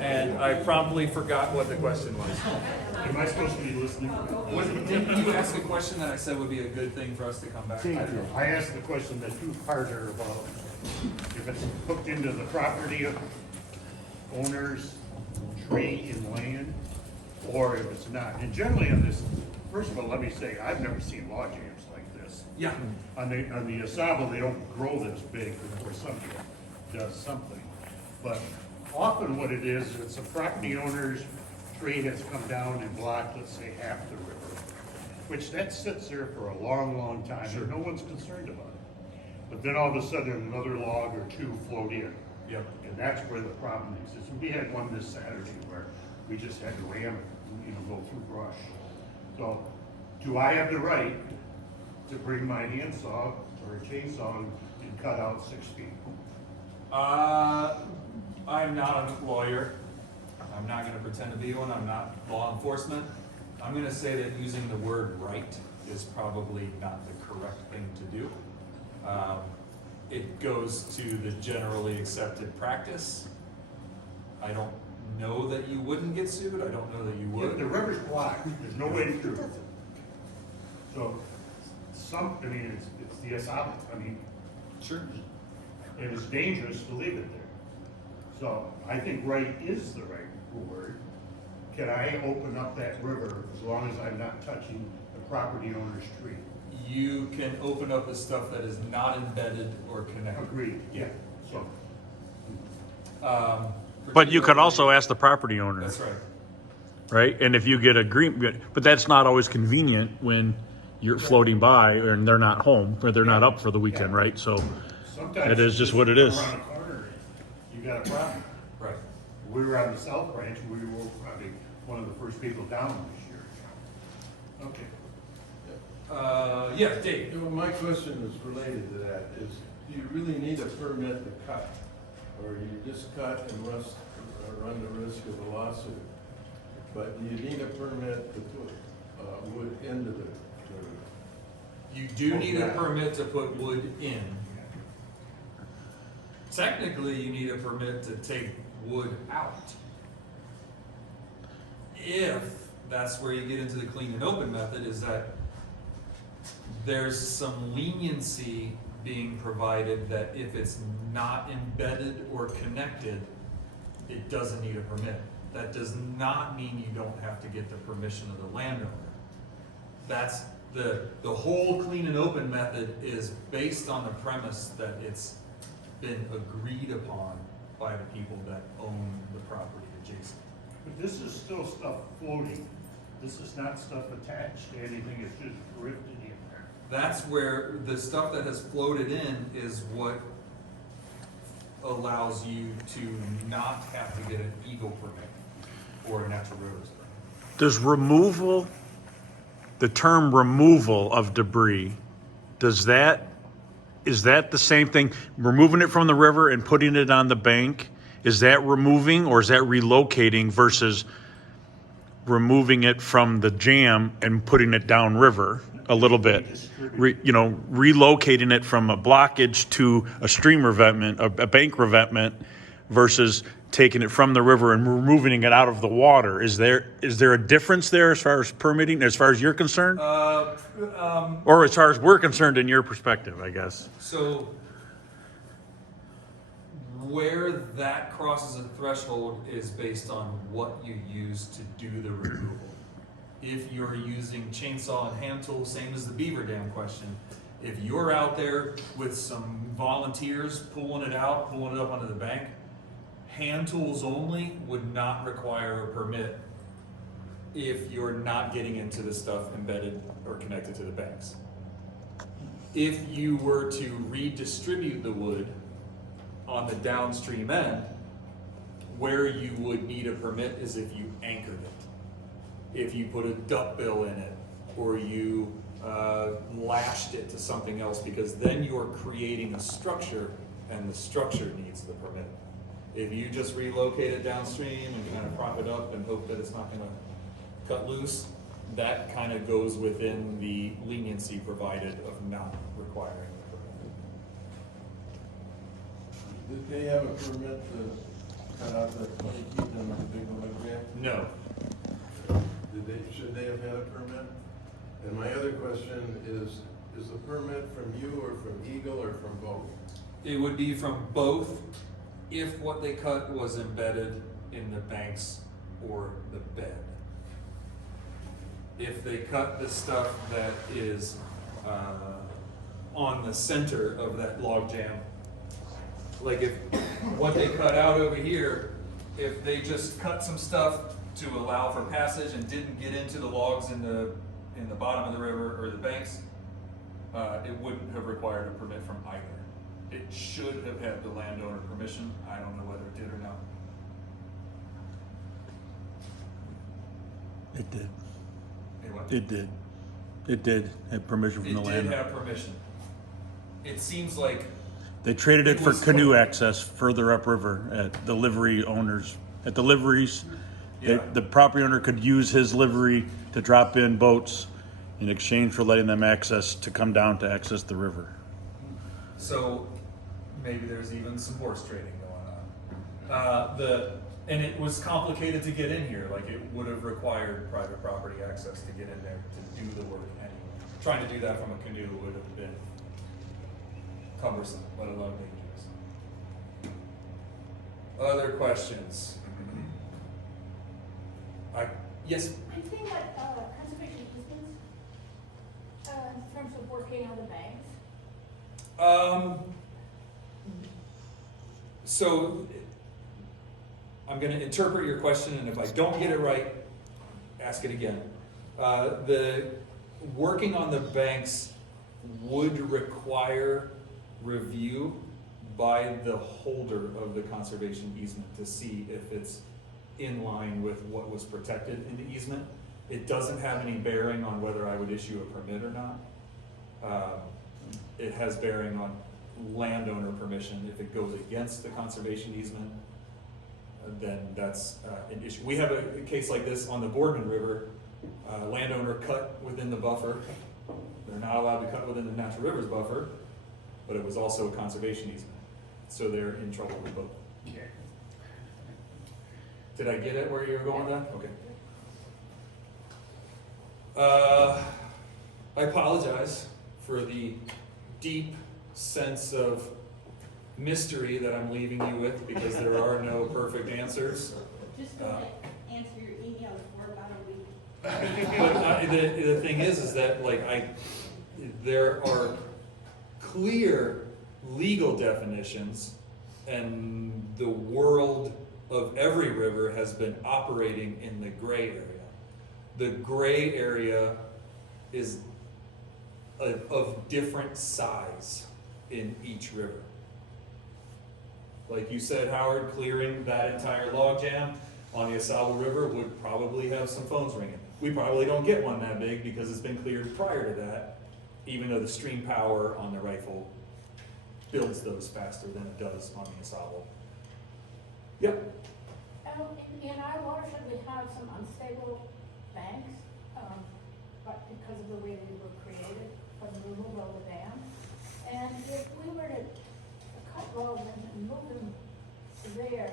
and I promptly forgot what the question was. Am I supposed to be listening? Didn't you ask a question that I said would be a good thing for us to come back to? I asked the question that two-parter about if it's hooked into the property of owners, tree and land, or if it's not. And generally on this, first of all, let me say, I've never seen log jams like this. Yeah. On the Asaba, they don't grow this big before somebody does something. But often what it is, it's a property owner's tree has come down and blocked, let's say, half the river, which that sits there for a long, long time, and no one's concerned about it. But then all of a sudden, another log or two float in. Yep. And that's where the problem exists. We had one this Saturday where we just had to ram it, go through brush. So, do I have the right to bring my handsaw or a chainsaw and cut out 6 feet? I'm not a lawyer. I'm not going to pretend to be one. I'm not law enforcement. I'm going to say that using the word right is probably not the correct thing to do. It goes to the generally accepted practice. I don't know that you wouldn't get sued. I don't know that you would. The river's blocked. There's no way through. So, it's the Asaba. Sure. And it's dangerous to leave it there. So, I think right is the right word. Can I open up that river as long as I'm not touching the property owner's tree? You can open up the stuff that is not embedded or connected. Agreed, yeah. So, But you could also ask the property owner, That's right. right? And if you get agreement, but that's not always convenient when you're floating by and they're not home, or they're not up for the weekend, right? So Sometimes it is just what it is. Around the corner, you got a problem. Right. We were on the South Branch, we were probably one of the first people down this year. Okay. Yeah, Dave. You know, my question is related to that, is do you really need a permit to cut? Or you just cut and run the risk of a lawsuit? But do you need a permit to put wood into the You do need a permit to put wood in. Technically, you need a permit to take wood out. If that's where you get into the clean and open method, is that there's some leniency being provided that if it's not embedded or connected, it doesn't need a permit. That does not mean you don't have to get the permission of the landowner. That's the whole clean and open method is based on the premise that it's been agreed upon by the people that own the property adjacent. But this is still stuff floating. This is not stuff attached to anything, it's just drifted in there. That's where the stuff that has floated in is what allows you to not have to get an eagle permit or a natural rivers permit. Does removal, the term removal of debris, is that the same thing? Removing it from the river and putting it on the bank, is that removing or is that relocating versus removing it from the jam and putting it downriver a little bit? Relocating it from a blockage to a stream revetment, a bank revetment, versus taking it from the river and removing it out of the water. Is there a difference there as far as permitting, as far as you're concerned? Or as far as we're concerned in your perspective, I guess? So where that crosses a threshold is based on what you use to do the removal. If you're using chainsaw and hand tool, same as the Beaver Dam question. If you're out there with some volunteers pulling it up onto the bank, hand tools only would not require a permit if you're not getting into the stuff embedded or connected to the banks. If you were to redistribute the wood on the downstream end, where you would need a permit is if you anchored it. If you put a duckbill in it, or you lashed it to something else, because then you're creating a structure, and the structure needs the permit. If you just relocate it downstream and kind of prop it up and hope that it's not gonna cut loose, that kind of goes within the leniency provided of not requiring the permit. Did they have a permit to cut out the 20 feet on the big one jam? No. Should they have had a permit? And my other question is the permit from you or from Eagle or from both? It would be from both if what they cut was embedded in the banks or the bed. If they cut the stuff that is on the center of that log jam, like if what they cut out over here, if they just cut some stuff to allow for passage and didn't get into the logs in the bottom of the river or the banks, it wouldn't have required a permit from either. It should have had the landowner permission. I don't know whether it did or not. It did. Anyway, It did. It did have permission from the it did landowner. have permission. It seems like They traded it It for was canoe what- access further upriver at the livery owners. At the liveries, Yeah. the property owner could use his livery to drop in boats in exchange for letting them access to come down to access the river. so. Maybe there's even some horse trading going on. And it was complicated to get in here. Like it would have required private property access to get in there to do the work anyway. Trying to do that from a canoe would have been cumbersome, let alone dangerous. Other questions? Yes? Are you saying that conservation easements, in terms of working on the banks? So I'm gonna interpret your question, and if I don't get it right, ask it again. The working on the banks would require review by the holder of the conservation easement to see if it's in line with what was protected in the easement. It doesn't have any bearing on whether I would issue a permit or not. It has bearing on landowner permission. If it goes against the conservation easement, then that's an issue. We have a case like this on the Boardman River. Landowner cut within the buffer. They're not allowed to cut within the natural rivers buffer, but it was also a conservation easement. So they're in trouble with both. Did I get it where you were going with that? Okay. I apologize for the deep sense of mystery that I'm leaving you with, because there are no perfect answers. Just go ahead, answer your emails for about a week. But the thing is that there are clear legal definitions, and the world of every river has been operating in the gray area. The gray area is of different size in each river. Like you said, Howard, clearing that entire log jam on the Asaba River would probably have some phones ringing. We probably don't get one that big because it's been cleared prior to that, even though the stream power on the rifle builds those faster than it does on the Asaba. Yep. In our watershed, we have some unstable banks, but because of the way they were created for the removal of the dam. And if we were to cut logs and move them to there,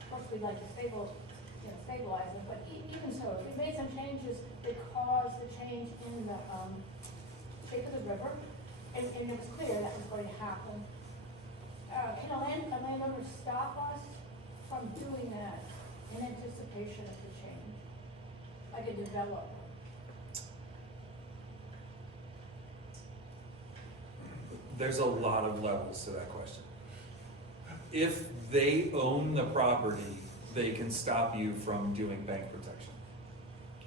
of course we'd like to stabilize them, but even so, if we made some changes that caused the change in the shape of the river, and it was clear that was going to happen, can a landowner stop us from doing that in anticipation of the change, like a developer? There's a lot of levels to that question. If they own the property, they can stop you from doing bank protection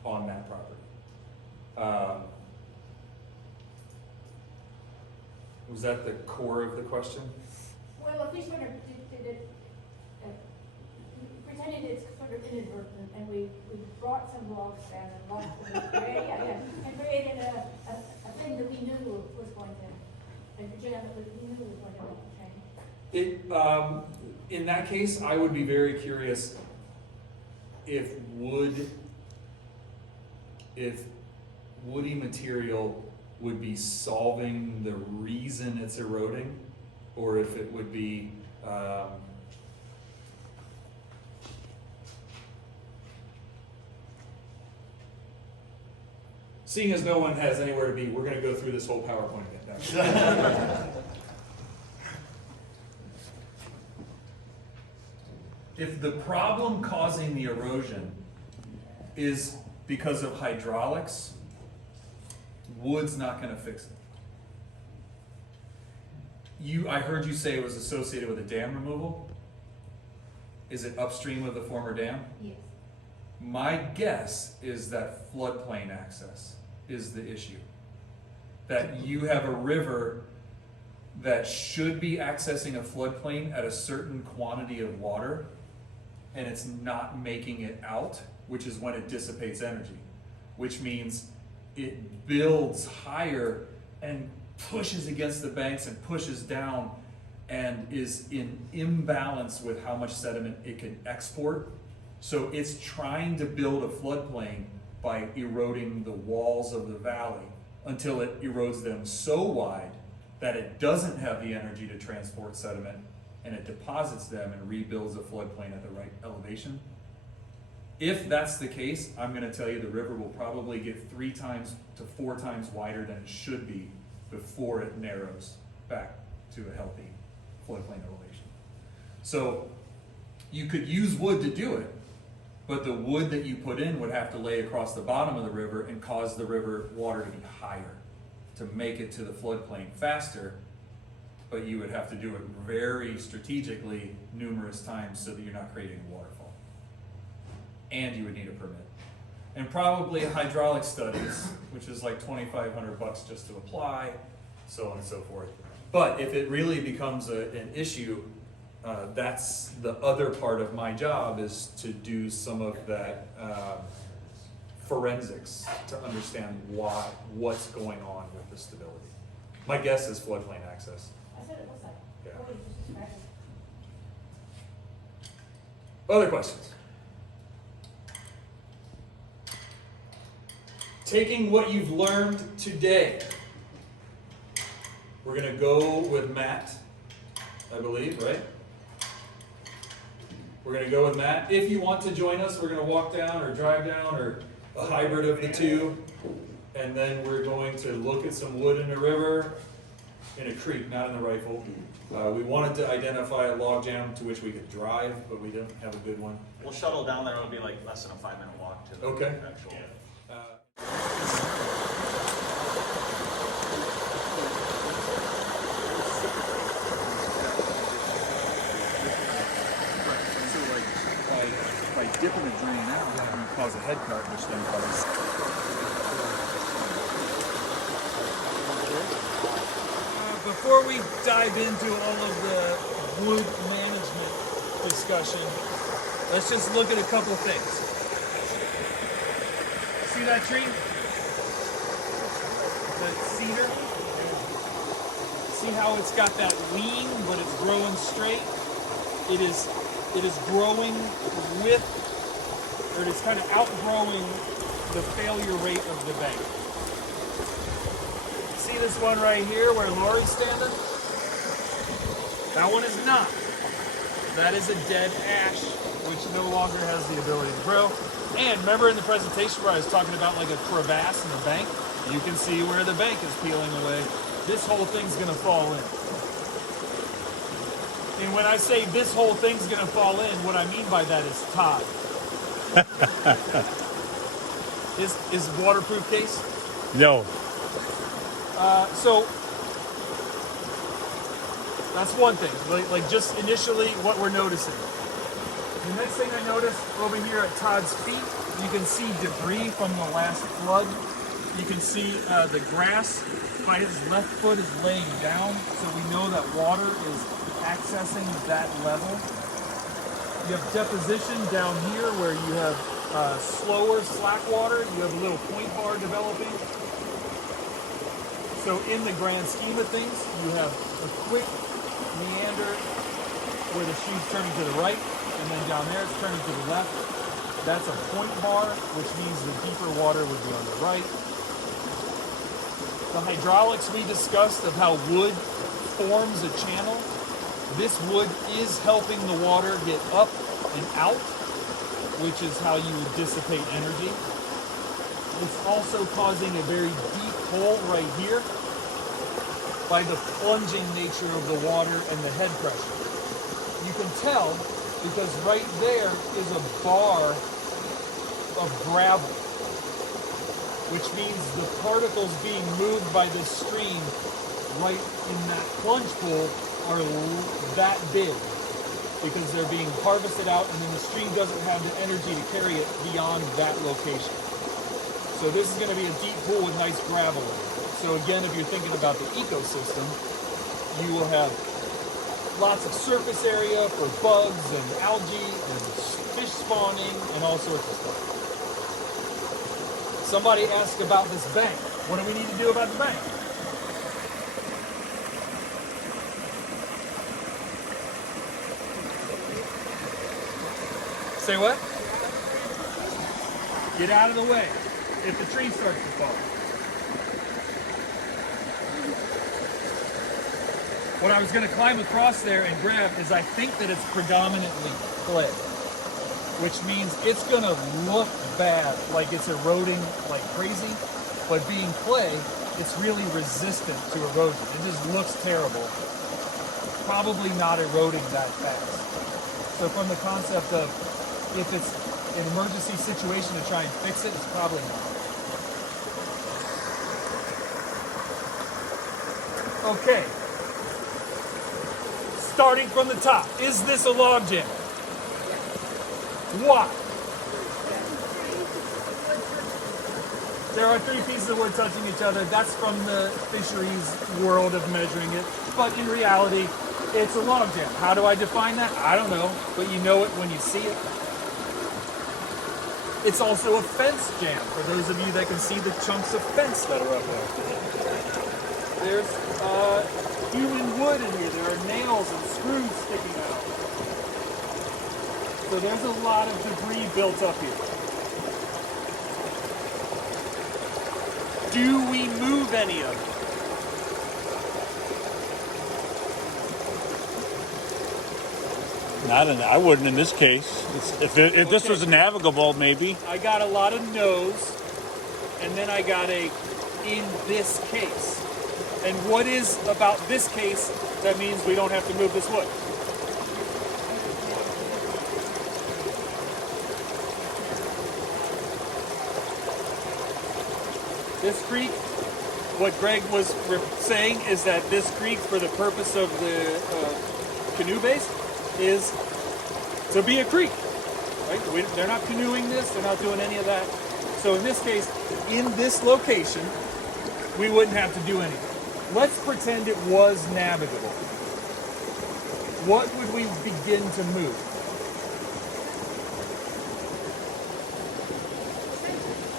on that property. Was that the core of the question? Well, if we sort of did it, pretended it's sort of inadvertent, and we brought some logs down and left them, and created a thing that we knew was going to, a jam that we knew was going to change. In that case, I would be very curious if woody material would be solving the reason it's eroding, or if it would be seeing as no one has anywhere to be, we're going to go through this whole PowerPoint again. If the problem causing the erosion is because of hydraulics, wood's not going to fix it. I heard you say it was associated with a dam removal. Is it upstream of the former dam? Yes. My guess is that floodplain access is the issue. That you have a river that should be accessing a floodplain at a certain quantity of water, and it's not making it out, which is when it dissipates energy, which means it builds higher and pushes against the banks and pushes down and is in imbalance with how much sediment it can export. So it's trying to build a floodplain by eroding the walls of the valley until it erodes them so wide that it doesn't have the energy to transport sediment, and it deposits them and rebuilds a floodplain at the right elevation. If that's the case, I'm going to tell you the river will probably get 3 times to 4 times wider than it should be before it narrows back to a healthy floodplain elevation. So you could use wood to do it, but the wood that you put in would have to lay across the bottom of the river and cause the river water to be higher to make it to the floodplain faster. but you would have to do it very strategically numerous times so that you're not creating a waterfall. And you would need a permit. And probably hydraulic studies, which is like $2,500 just to apply, so on and so forth. But if it really becomes an issue, that's the other part of my job, is to do some of that forensics to understand what's going on with the stability. My guess is floodplain access. That's what it looks like. Yeah. What you just described. Other questions? Taking what you've learned today, we're going to go with Matt, I believe, right? We're going to go with Matt. If you want to join us, we're going to walk down or drive down or a hybrid of the two. And then we're going to look at some wood in the river, in a creek, not in the rifle. We wanted to identify a log jam to which we could drive, but we didn't have a good one. We'll shuttle down there, it'll be like less than a 5-minute walk to the Okay. actual. By dipping the drain out, you cause a head cart, which then causes. Before we dive into all of the wood management discussion, let's just look at a couple of things. See that tree? The cedar? See how it's got that lean, but it's growing straight? It is growing with, or it is kind of outgrowing the failure rate of the bank. See this one right here where Lori's standing? That one is not. That is a dead ash, which no longer has the ability to grow. And remember in the presentation where I was talking about like a crevasse in the bank? You can see where the bank is peeling away. This whole thing's gonna fall in. And when I say this whole thing's gonna fall in, what I mean by that is Todd. Is waterproof case? No. So that's one thing. Like just initially, what we're noticing. The next thing I noticed over here at Todd's feet, you can see debris from the last flood. You can see the grass by his left foot is laying down, so we know that water is accessing that level. You have deposition down here where you have slower slack water. You have a little point bar developing. So in the grand scheme of things, you have a quick meander where the sheet's turning to the right, and then down there it's turning to the left. That's a point bar, which means the deeper water would be on the right. The hydraulics we discussed of how wood forms a channel. This wood is helping the water get up and out, which is how you would dissipate energy. It's also causing a very deep hole right here by the plunging nature of the water and the head pressure. You can tell because right there is a bar of gravel, which means the particles being moved by this stream right in that plunge pool are that big because they're being harvested out, and then the stream doesn't have the energy to carry it beyond that location. So this is going to be a deep pool with nice gravel in it. So again, if you're thinking about the ecosystem, you will have lots of surface area for bugs and algae and fish spawning and all sorts of stuff. Somebody asked about this bank. What do we need to do about the bank? Say what? Get out of the way if the tree starts to fall. What I was going to climb across there and grab is I think that it's predominantly clay, which means it's going to look bad, like it's eroding like crazy, but being clay, it's really resistant to erosion. It just looks terrible. Probably not eroding that fast. So from the concept of if it's an emergency situation to try and fix it, it's probably not. Okay. starting from the top. Is this a log jam? Why? There are 3 pieces of wood touching each other. That's from the fisheries world of measuring it. But in reality, it's a log jam. How do I define that? I don't know, but you know it when you see it. It's also a fence jam, for those of you that can see the chunks of fence that are up there. There's human wood in here. There are nails and screws sticking out. So there's a lot of debris built up here. Do we move any of it? I wouldn't in this case. If this was navigable, maybe. I got a lot of no's, and then I got a in this case. And what is about this case that means we don't have to move this wood? This creek, what Greg was saying is that this creek, for the purpose of the canoe base, is to be a creek, right? They're not canoeing this, they're not doing any of that. So in this case, in this location, we wouldn't have to do anything. Let's pretend it was navigable. What would we begin to move?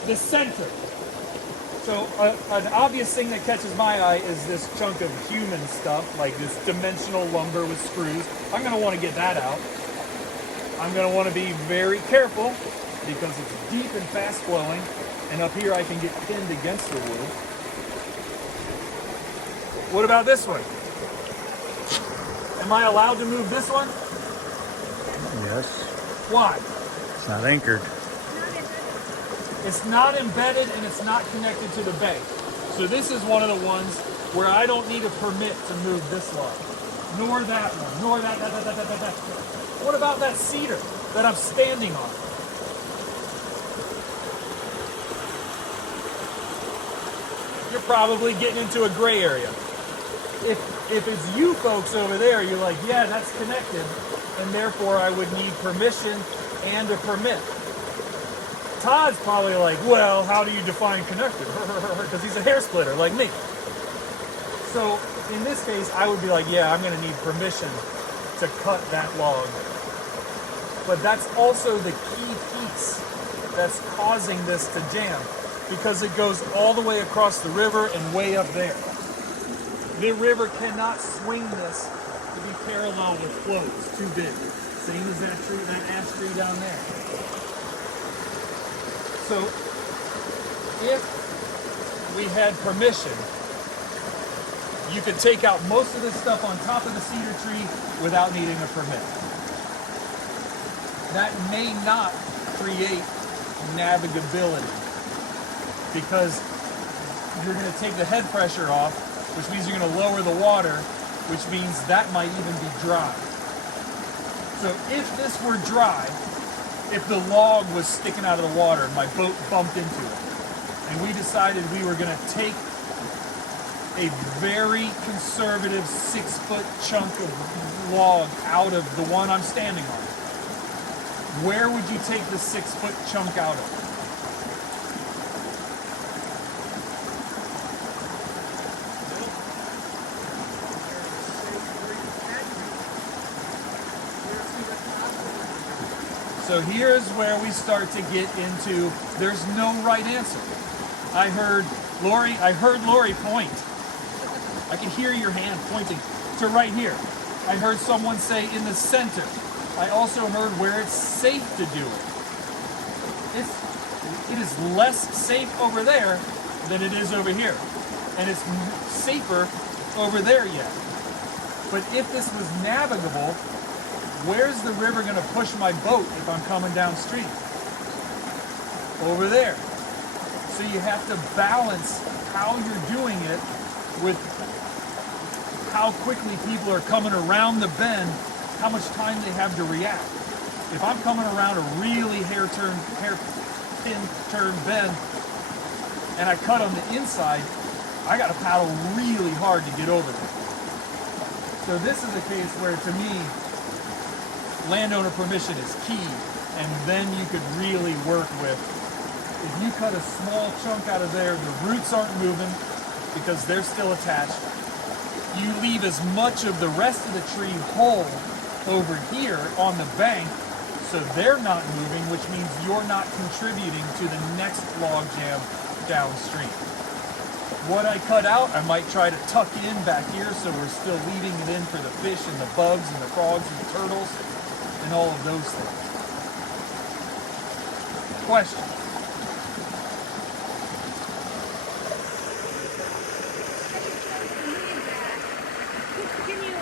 The center. So an obvious thing that catches my eye is this chunk of human stuff, like this dimensional lumber with screws. I'm going to want to get that out. I'm going to want to be very careful because it's deep and fast flowing, and up here I can get pinned against the wood. What about this one? Am I allowed to move this one? Yes. Why? It's not anchored. It's not embedded and it's not connected to the bank. So this is one of the ones where I don't need a permit to move this log. Nor that one, nor that. What about that cedar that I'm standing on? You're probably getting into a gray area. If it's you folks over there, you're like, yeah, that's connected, and therefore I would need permission and a permit. Todd's probably like, well, how do you define connected? Because he's a hair splitter like me. So in this case, I would be like, yeah, I'm going to need permission to cut that log. But that's also the key piece that's causing this to jam, because it goes all the way across the river and way up there. The river cannot swing this to be parallel with flow. It's too big. Same as that tree, that ash tree down there. So if we had permission, you could take out most of this stuff on top of the cedar tree without needing a permit. That may not create navigability because you're going to take the head pressure off, which means you're going to lower the water, which means that might even be dry. So if this were dry, if the log was sticking out of the water and my boat bumped into it, and we decided we were going to take a very conservative 6-foot chunk of log out of the one I'm standing on, where would you take the 6-foot chunk out of? So here's where we start to get into, there's no right answer. I heard Lori point. I can hear your hand pointing to right here. I heard someone say in the center. I also heard where it's safe to do it. It is less safe over there than it is over here. And it's safer over there yet. But if this was navigable, where's the river going to push my boat if I'm coming downstream? Over there. So you have to balance how you're doing it with how quickly people are coming around the bend, how much time they have to react. If I'm coming around a really hairpin turn bend and I cut on the inside, I got to paddle really hard to get over there. So this is a case where, to me, landowner permission is key, and then you could really work with, if you cut a small chunk out of there, the roots aren't moving because they're still attached. You leave as much of the rest of the tree whole over here on the bank, so they're not moving, which means you're not contributing to the next log jam downstream. What I cut out, I might try to tuck in back here so we're still leaving it in for the fish and the bugs and the frogs and the turtles and all of those things. Question? Can you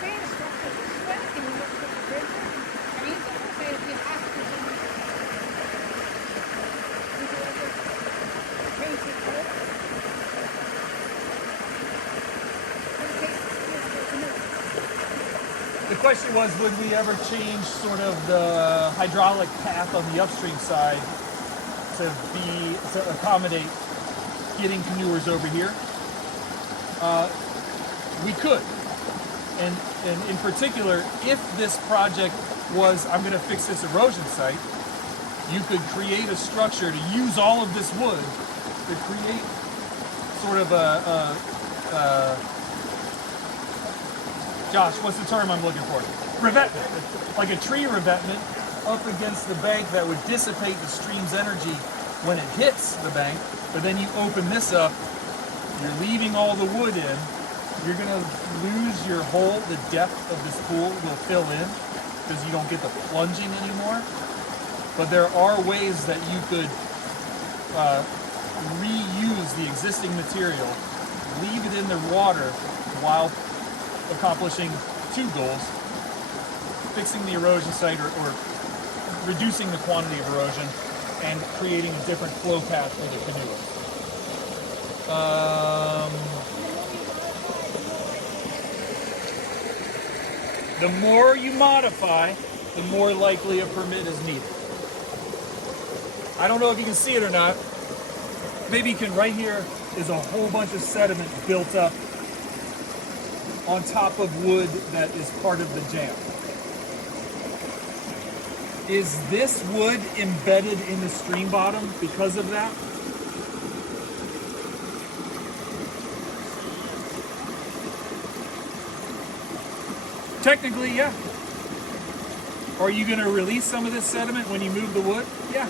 create a structure this way? Can you look at the bridge? I mean, okay, if you have to basic work. The question was, would we ever change sort of the hydraulic path on the upstream side to accommodate getting canoers over here? We could. And in particular, if this project was, I'm going to fix this erosion site, you could create a structure to use all of this wood to create sort of Josh, what's the term I'm looking for? Revetment. Like a tree revetment up against the bank that would dissipate the stream's energy when it hits the bank, but then you open this up, you're leaving all the wood in, you're going to lose your hole, the depth of this pool will fill in because you don't get the plunging anymore. But there are ways that you could reuse the existing material, leave it in the water while accomplishing two goals: fixing the erosion site or reducing the quantity of erosion and creating a different flow path for the canoe. The more you modify, the more likely a permit is needed. I don't know if you can see it or not. Maybe you can, right here is a whole bunch of sediment built up on top of wood that is part of the jam. Is this wood embedded in the stream bottom because of that? Technically, yeah. Are you going to release some of this sediment when you move the wood? Yeah.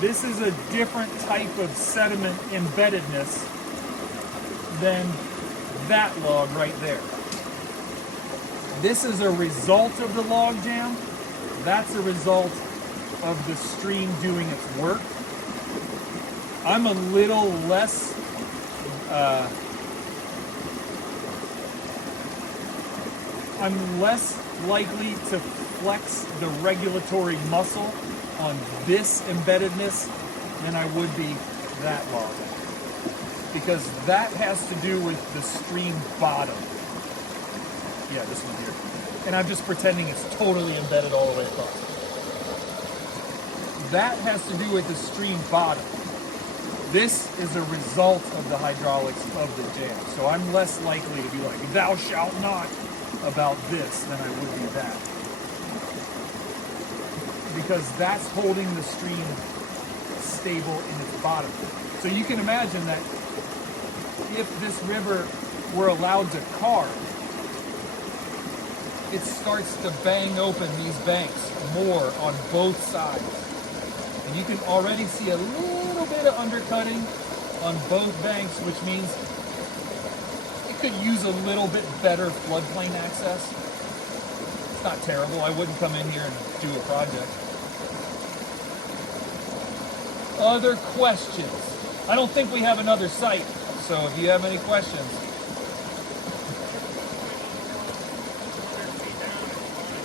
This is a different type of sediment embeddedness than that log right there. This is a result of the log jam. That's a result of the stream doing its work. I'm a little less I'm less likely to flex the regulatory muscle on this embeddedness than I would be that log. Because that has to do with the stream bottom. Yeah, this one here. And I'm just pretending it's totally embedded all the way across. That has to do with the stream bottom. This is a result of the hydraulics of the jam. So I'm less likely to be like, thou shalt not about this than I would be that. Because that's holding the stream stable in its bottom. So you can imagine that if this river were allowed to carve, it starts to bang open these banks more on both sides. And you can already see a little bit of undercutting on both banks, which means it could use a little bit better floodplain access. It's not terrible. I wouldn't come in here and do a project. Other questions? I don't think we have another site, so if you have any questions.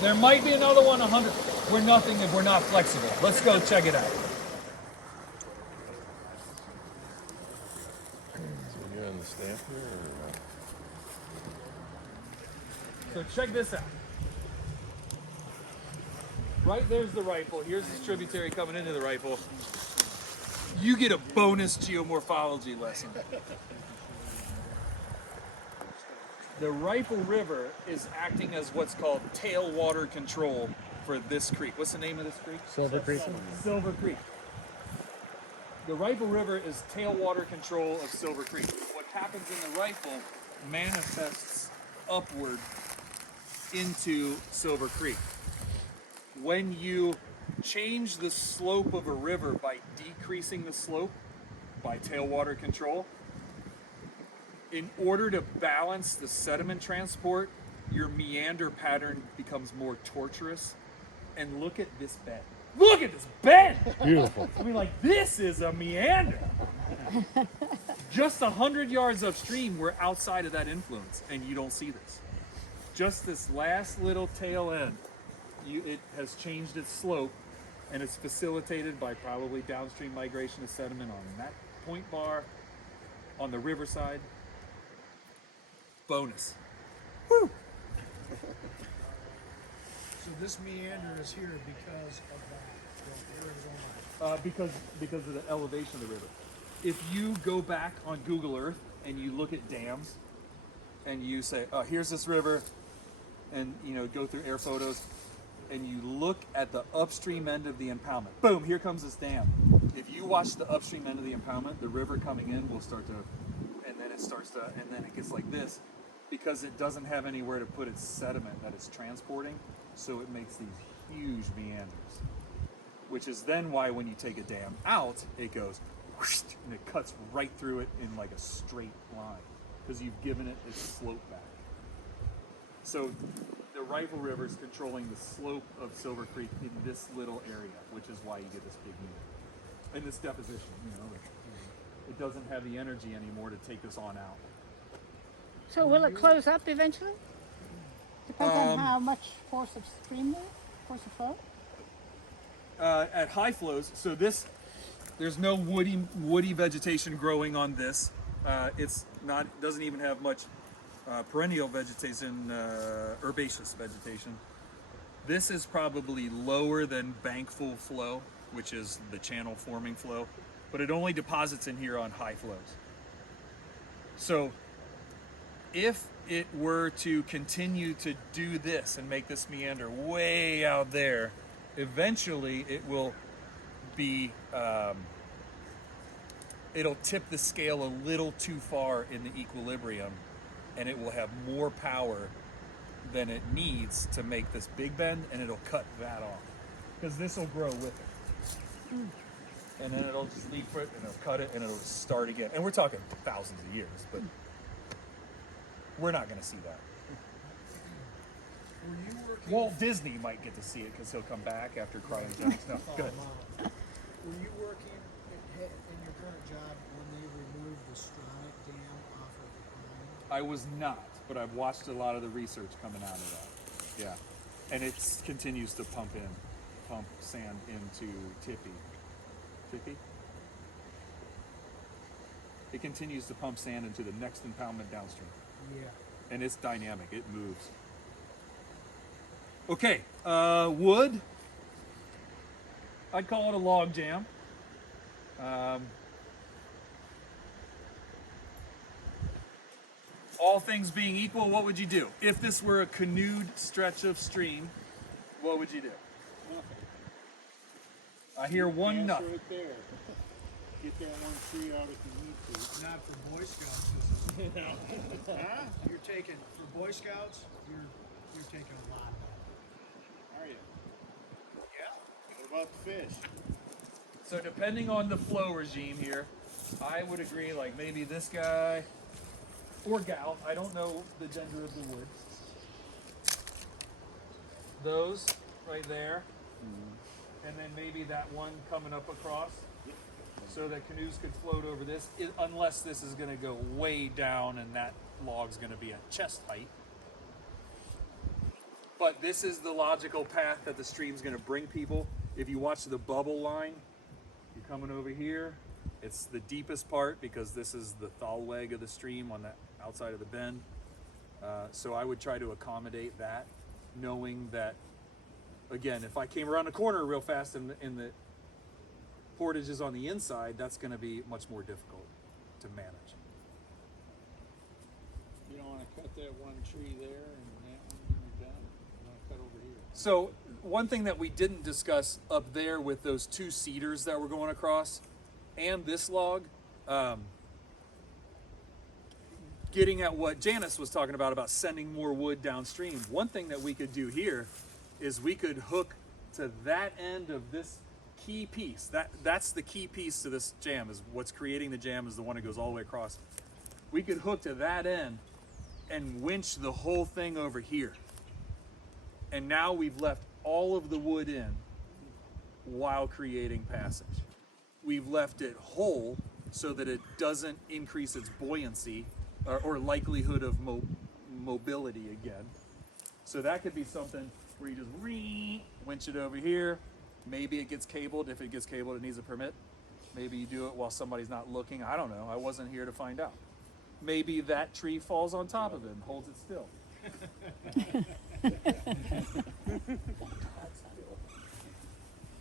There might be another one 100. We're nothing if we're not flexible. Let's go check it out. So you're on the staff here or So check this out. Right there's the rifle. Here's this tributary coming into the rifle. You get a bonus geomorphology lesson. The Rifle River is acting as what's called tailwater control for this creek. What's the name of this creek? Silver Creek. Silver Creek. The Rifle River is tailwater control of Silver Creek. What happens in the Rifle manifests upward into Silver Creek. When you change the slope of a river by decreasing the slope by tailwater control, in order to balance the sediment transport, your meander pattern becomes more tortuous. And look at this bed. Look at this bed! Beautiful. I mean, like, this is a meander. Just 100 yards upstream, we're outside of that influence, and you don't see this. Just this last little tail end, it has changed its slope, and it's facilitated by probably downstream migration of sediment on that point bar on the riverside. Bonus. Woo! So this meander is here because of that, where it's going. Because of the elevation of the river. If you go back on Google Earth and you look at dams, and you say, "Oh, here's this river," and go through air photos, and you look at the upstream end of the impoundment. Boom! Here comes this dam. If you watch the upstream end of the impoundment, the river coming in will start to, and then it gets like this, because it doesn't have anywhere to put its sediment that it's transporting. So it makes these huge meanders, which is then why when you take a dam out, it goes whoosh, and it cuts right through it in like a straight line because you've given it its slope back. So the Rifle River is controlling the slope of Silver Creek in this little area, which is why you get this big meander. And this deposition, it doesn't have the energy anymore to take this on out. So will it close up eventually? Depends on how much force of stream there, force of flow? At high flows, so there's no woody vegetation growing on this. Doesn't even have much perennial vegetation, herbaceous vegetation. This is probably lower than bankful flow, which is the channel forming flow, but it only deposits in here on high flows. So if it were to continue to do this and make this meander way out there, eventually it will be, it'll tip the scale a little too far in the equilibrium, and it will have more power than it needs to make this big bend, and it'll cut that off. Because this will grow with it. And then it'll just leap for it, and it'll cut it, and it'll start again. And we're talking thousands of years, but we're not going to see that. Walt Disney might get to see it because he'll come back after cryogenics. No, go ahead. Were you working in your current job when they removed the Stronic Dam off of the pond? I was not, but I've watched a lot of the research coming out of that. Yeah. And it continues to pump sand into Tippy. Tippy? It continues to pump sand into the next impoundment downstream. Yeah. And it's dynamic, it moves. Okay, wood. I'd call it a log jam. All things being equal, what would you do? If this were a canoed stretch of stream, what would you do? I hear one nut. Right there. Get that one tree out if you need to. Not for Boy Scouts. Huh? You're taking, for Boy Scouts, you're taking a lot. Are you? Yeah. What about the fish? So depending on the flow regime here, I would agree like maybe this guy or gal, I don't know the gender of the wood. Those right there. And then maybe that one coming up across so that canoes could float over this, unless this is going to go way down and that log's going to be at chest height. But this is the logical path that the stream's going to bring people. If you watch the bubble line, you're coming over here. It's the deepest part because this is the thaw leg of the stream on the outside of the bend. So I would try to accommodate that, knowing that, again, if I came around the corner real fast and the portage is on the inside, that's gonna be much more difficult to manage. You don't wanna cut that one tree there and that one when you're done, you wanna cut over here. So one thing that we didn't discuss up there with those two cedars that we're going across and this log, getting at what Janice was talking about sending more wood downstream. One thing that we could do here is we could hook to that end of this key piece. That's the key piece to this jam, is what's creating the jam is the one that goes all the way across. We could hook to that end and winch the whole thing over here. And now we've left all of the wood in while creating passage. We've left it whole so that it doesn't increase its buoyancy or likelihood of mobility again. So that could be something where you just winch it over here. Maybe it gets cabled. If it gets cabled, it needs a permit. Maybe you do it while somebody's not looking. I don't know. I wasn't here to find out. Maybe that tree falls on top of it and holds it still.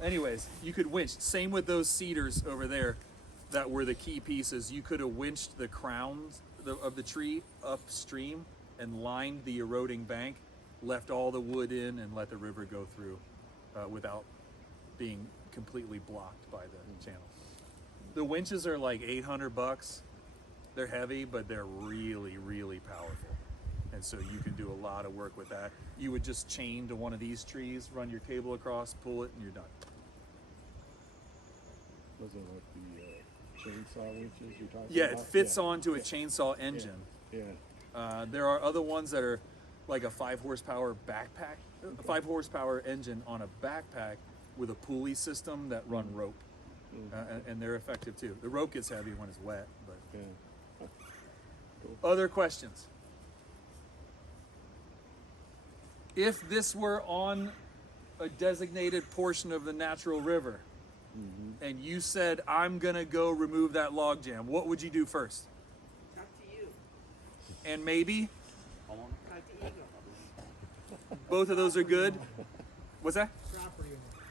Anyways, you could winch. Same with those cedars over there that were the key pieces. You could have winched the crowns of the tree upstream and lined the eroding bank, left all the wood in, and let the river go through without being completely blocked by the channel. The winches are like $800. They're heavy, but they're really, really powerful. And so you can do a lot of work with that. You would just chain to one of these trees, run your cable across, pull it, and you're done. Was it like the chainsaw winches you're talking Yeah, about? it fits onto a chainsaw engine. Yeah. There are other ones that are like a 5 horsepower backpack, a 5 horsepower engine on a backpack with a pulley system that run rope. And they're effective too. The rope gets heavy when it's wet, but. Yeah. Other questions? If this were on a designated portion of the natural river, and you said, I'm gonna go remove that log jam, what would you do first? Talk to you. And maybe? Talk to you. Both of those are good? What's that? Property owner.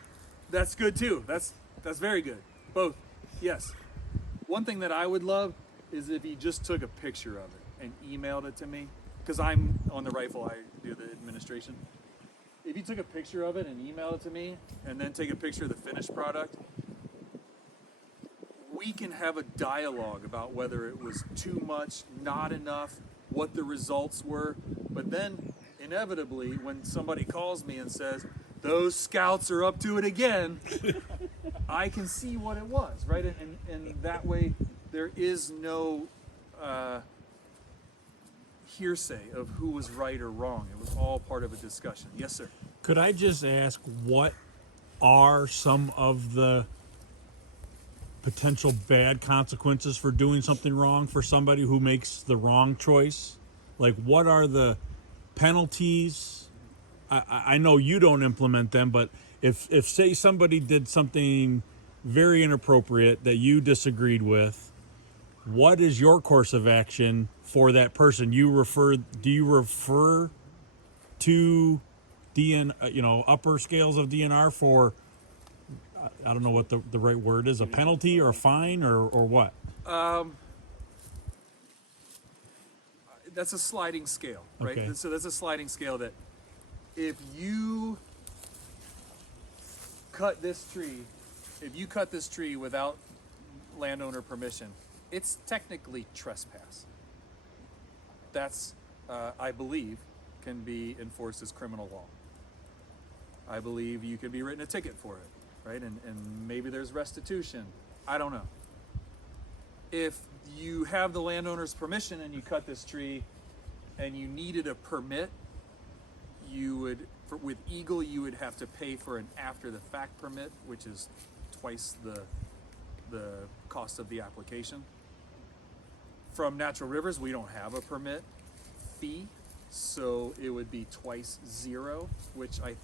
That's good too. That's very good. Both, yes. One thing that I would love is if you just took a picture of it and emailed it to me, because I'm on the rifle, I do the administration. If you took a picture of it and emailed it to me, and then take a picture of the finished product, we can have a dialogue about whether it was too much, not enough, what the results were. But then, inevitably, when somebody calls me and says, those scouts are up to it again, I can see what it was, right? And that way, there is no hearsay of who was right or wrong. It was all part of a discussion. Yes, sir. Could I just ask, what are some of the potential bad consequences for doing something wrong for somebody who makes the wrong choice? Like, what are the penalties? I know you don't implement them, but if say somebody did something very inappropriate that you disagreed with, what is your course of action for that person? Do you refer to upper scales of DNR for, I don't know what the right word is, a penalty or a fine or what? That's a sliding scale, right? Okay. So that's a sliding scale that if you cut this tree without landowner permission, it's technically trespass. That's, I believe, can be enforced as criminal law. I believe you can be written a ticket for it, right? And maybe there's restitution. I don't know. If you have the landowner's permission and you cut this tree and you needed a permit, with Eagle, you would have to pay for an after-the-fact permit, which is twice the cost of the application. From Natural Rivers, we don't have a permit fee, so it would be twice zero, which I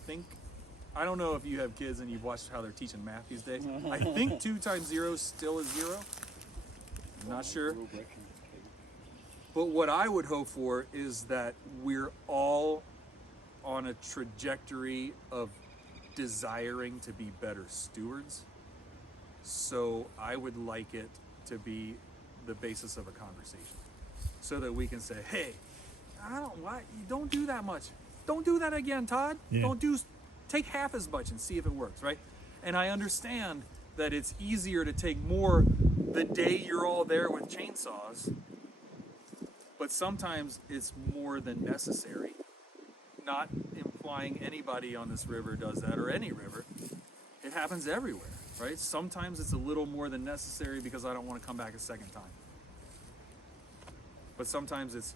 don't know if you have kids and you've watched how they're teaching math these days. I think 2 times 0 still is 0. I'm not sure. But what I would hope for is that we're all on a trajectory of desiring to be better stewards. So I would like it to be the basis of a conversation, so that we can say, hey, don't do that much. Don't do that again, Todd. Yeah. Take half as much and see if it works, right? And I understand that it's easier to take more the day you're all there with chainsaws, but sometimes it's more than necessary. Not implying anybody on this river does that, or any river. It happens everywhere, right? Sometimes it's a little more than necessary because I don't want to come back a second time. But sometimes it's,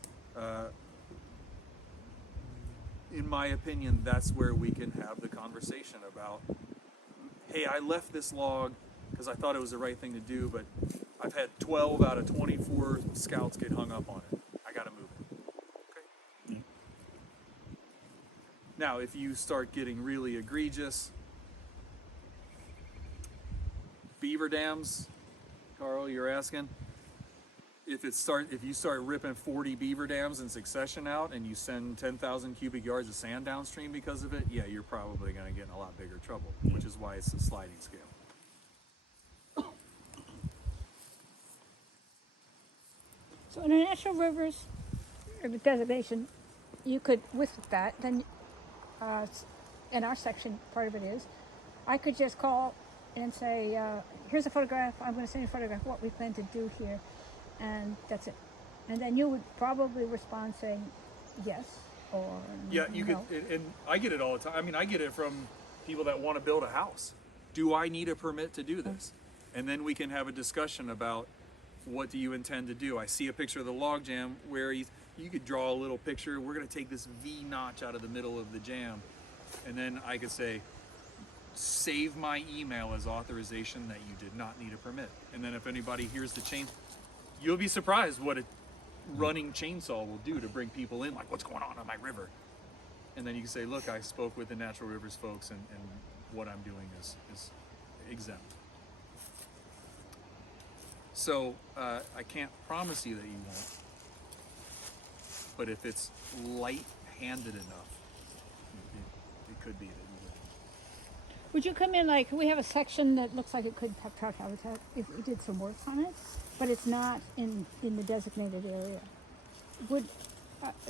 in my opinion, that's where we can have the conversation about, hey, I left this log because I thought it was the right thing to do, but I've had 12 out of 24 scouts get hung up on it. I got to move it. Okay. Now, if you start getting really egregious, beaver dams, Carl, you're asking? If you start ripping 40 beaver dams in succession out and you send 10,000 cubic yards of sand downstream because of it, yeah, you're probably going to get in a lot bigger trouble, which is why it's a sliding scale. So in the natural rivers designation, you could, with that, then in our section, part of it is, I could just call and say, here's a photograph, I'm going to send you a photograph of what we plan to do here, and that's it. And then you would probably respond saying yes or Yeah, you no. could, and I get it all the time. I mean, I get it from people that want to build a house. Do I need a permit to do this? And then we can have a discussion about, what do you intend to do? I see a picture of the log jam where you could draw a little picture. We're going to take this V notch out of the middle of the jam. And then I could say, save my email as authorization that you did not need a permit. And then if anybody hears the chain, you'll be surprised what a running chainsaw will do to bring people in, like, what's going on my river? And then you can say, look, I spoke with the Natural Rivers folks, and what I'm doing is exempt. So I can't promise you that you won't, but if it's light-handed enough, it could be that you will. Would you come in, like, we have a section that looks like it could have trout habitat if we did some work on it, but it's not in the designated area. Would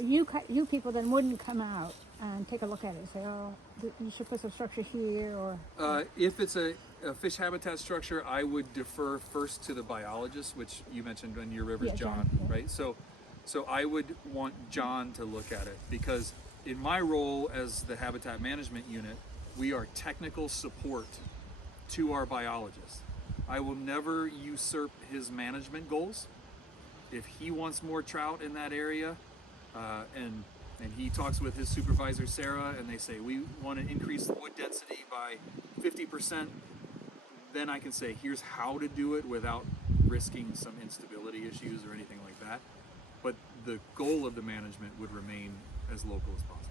you people then wouldn't come out and take a look at it and say, oh, you should put some structure here, or? If it's a fish habitat structure, I would defer first to the biologist, which you mentioned in your rivers, Yeah, John, yeah. right? So I would want John to look at it, because in my role as the habitat management unit, we are technical support to our biologist. I will never usurp his management goals. If he wants more trout in that area, and he talks with his supervisor, Sarah, and they say, we want to increase the wood density by 50%, then I can say, here's how to do it without risking some instability issues or anything like that. But the goal of the management would remain as local as possible.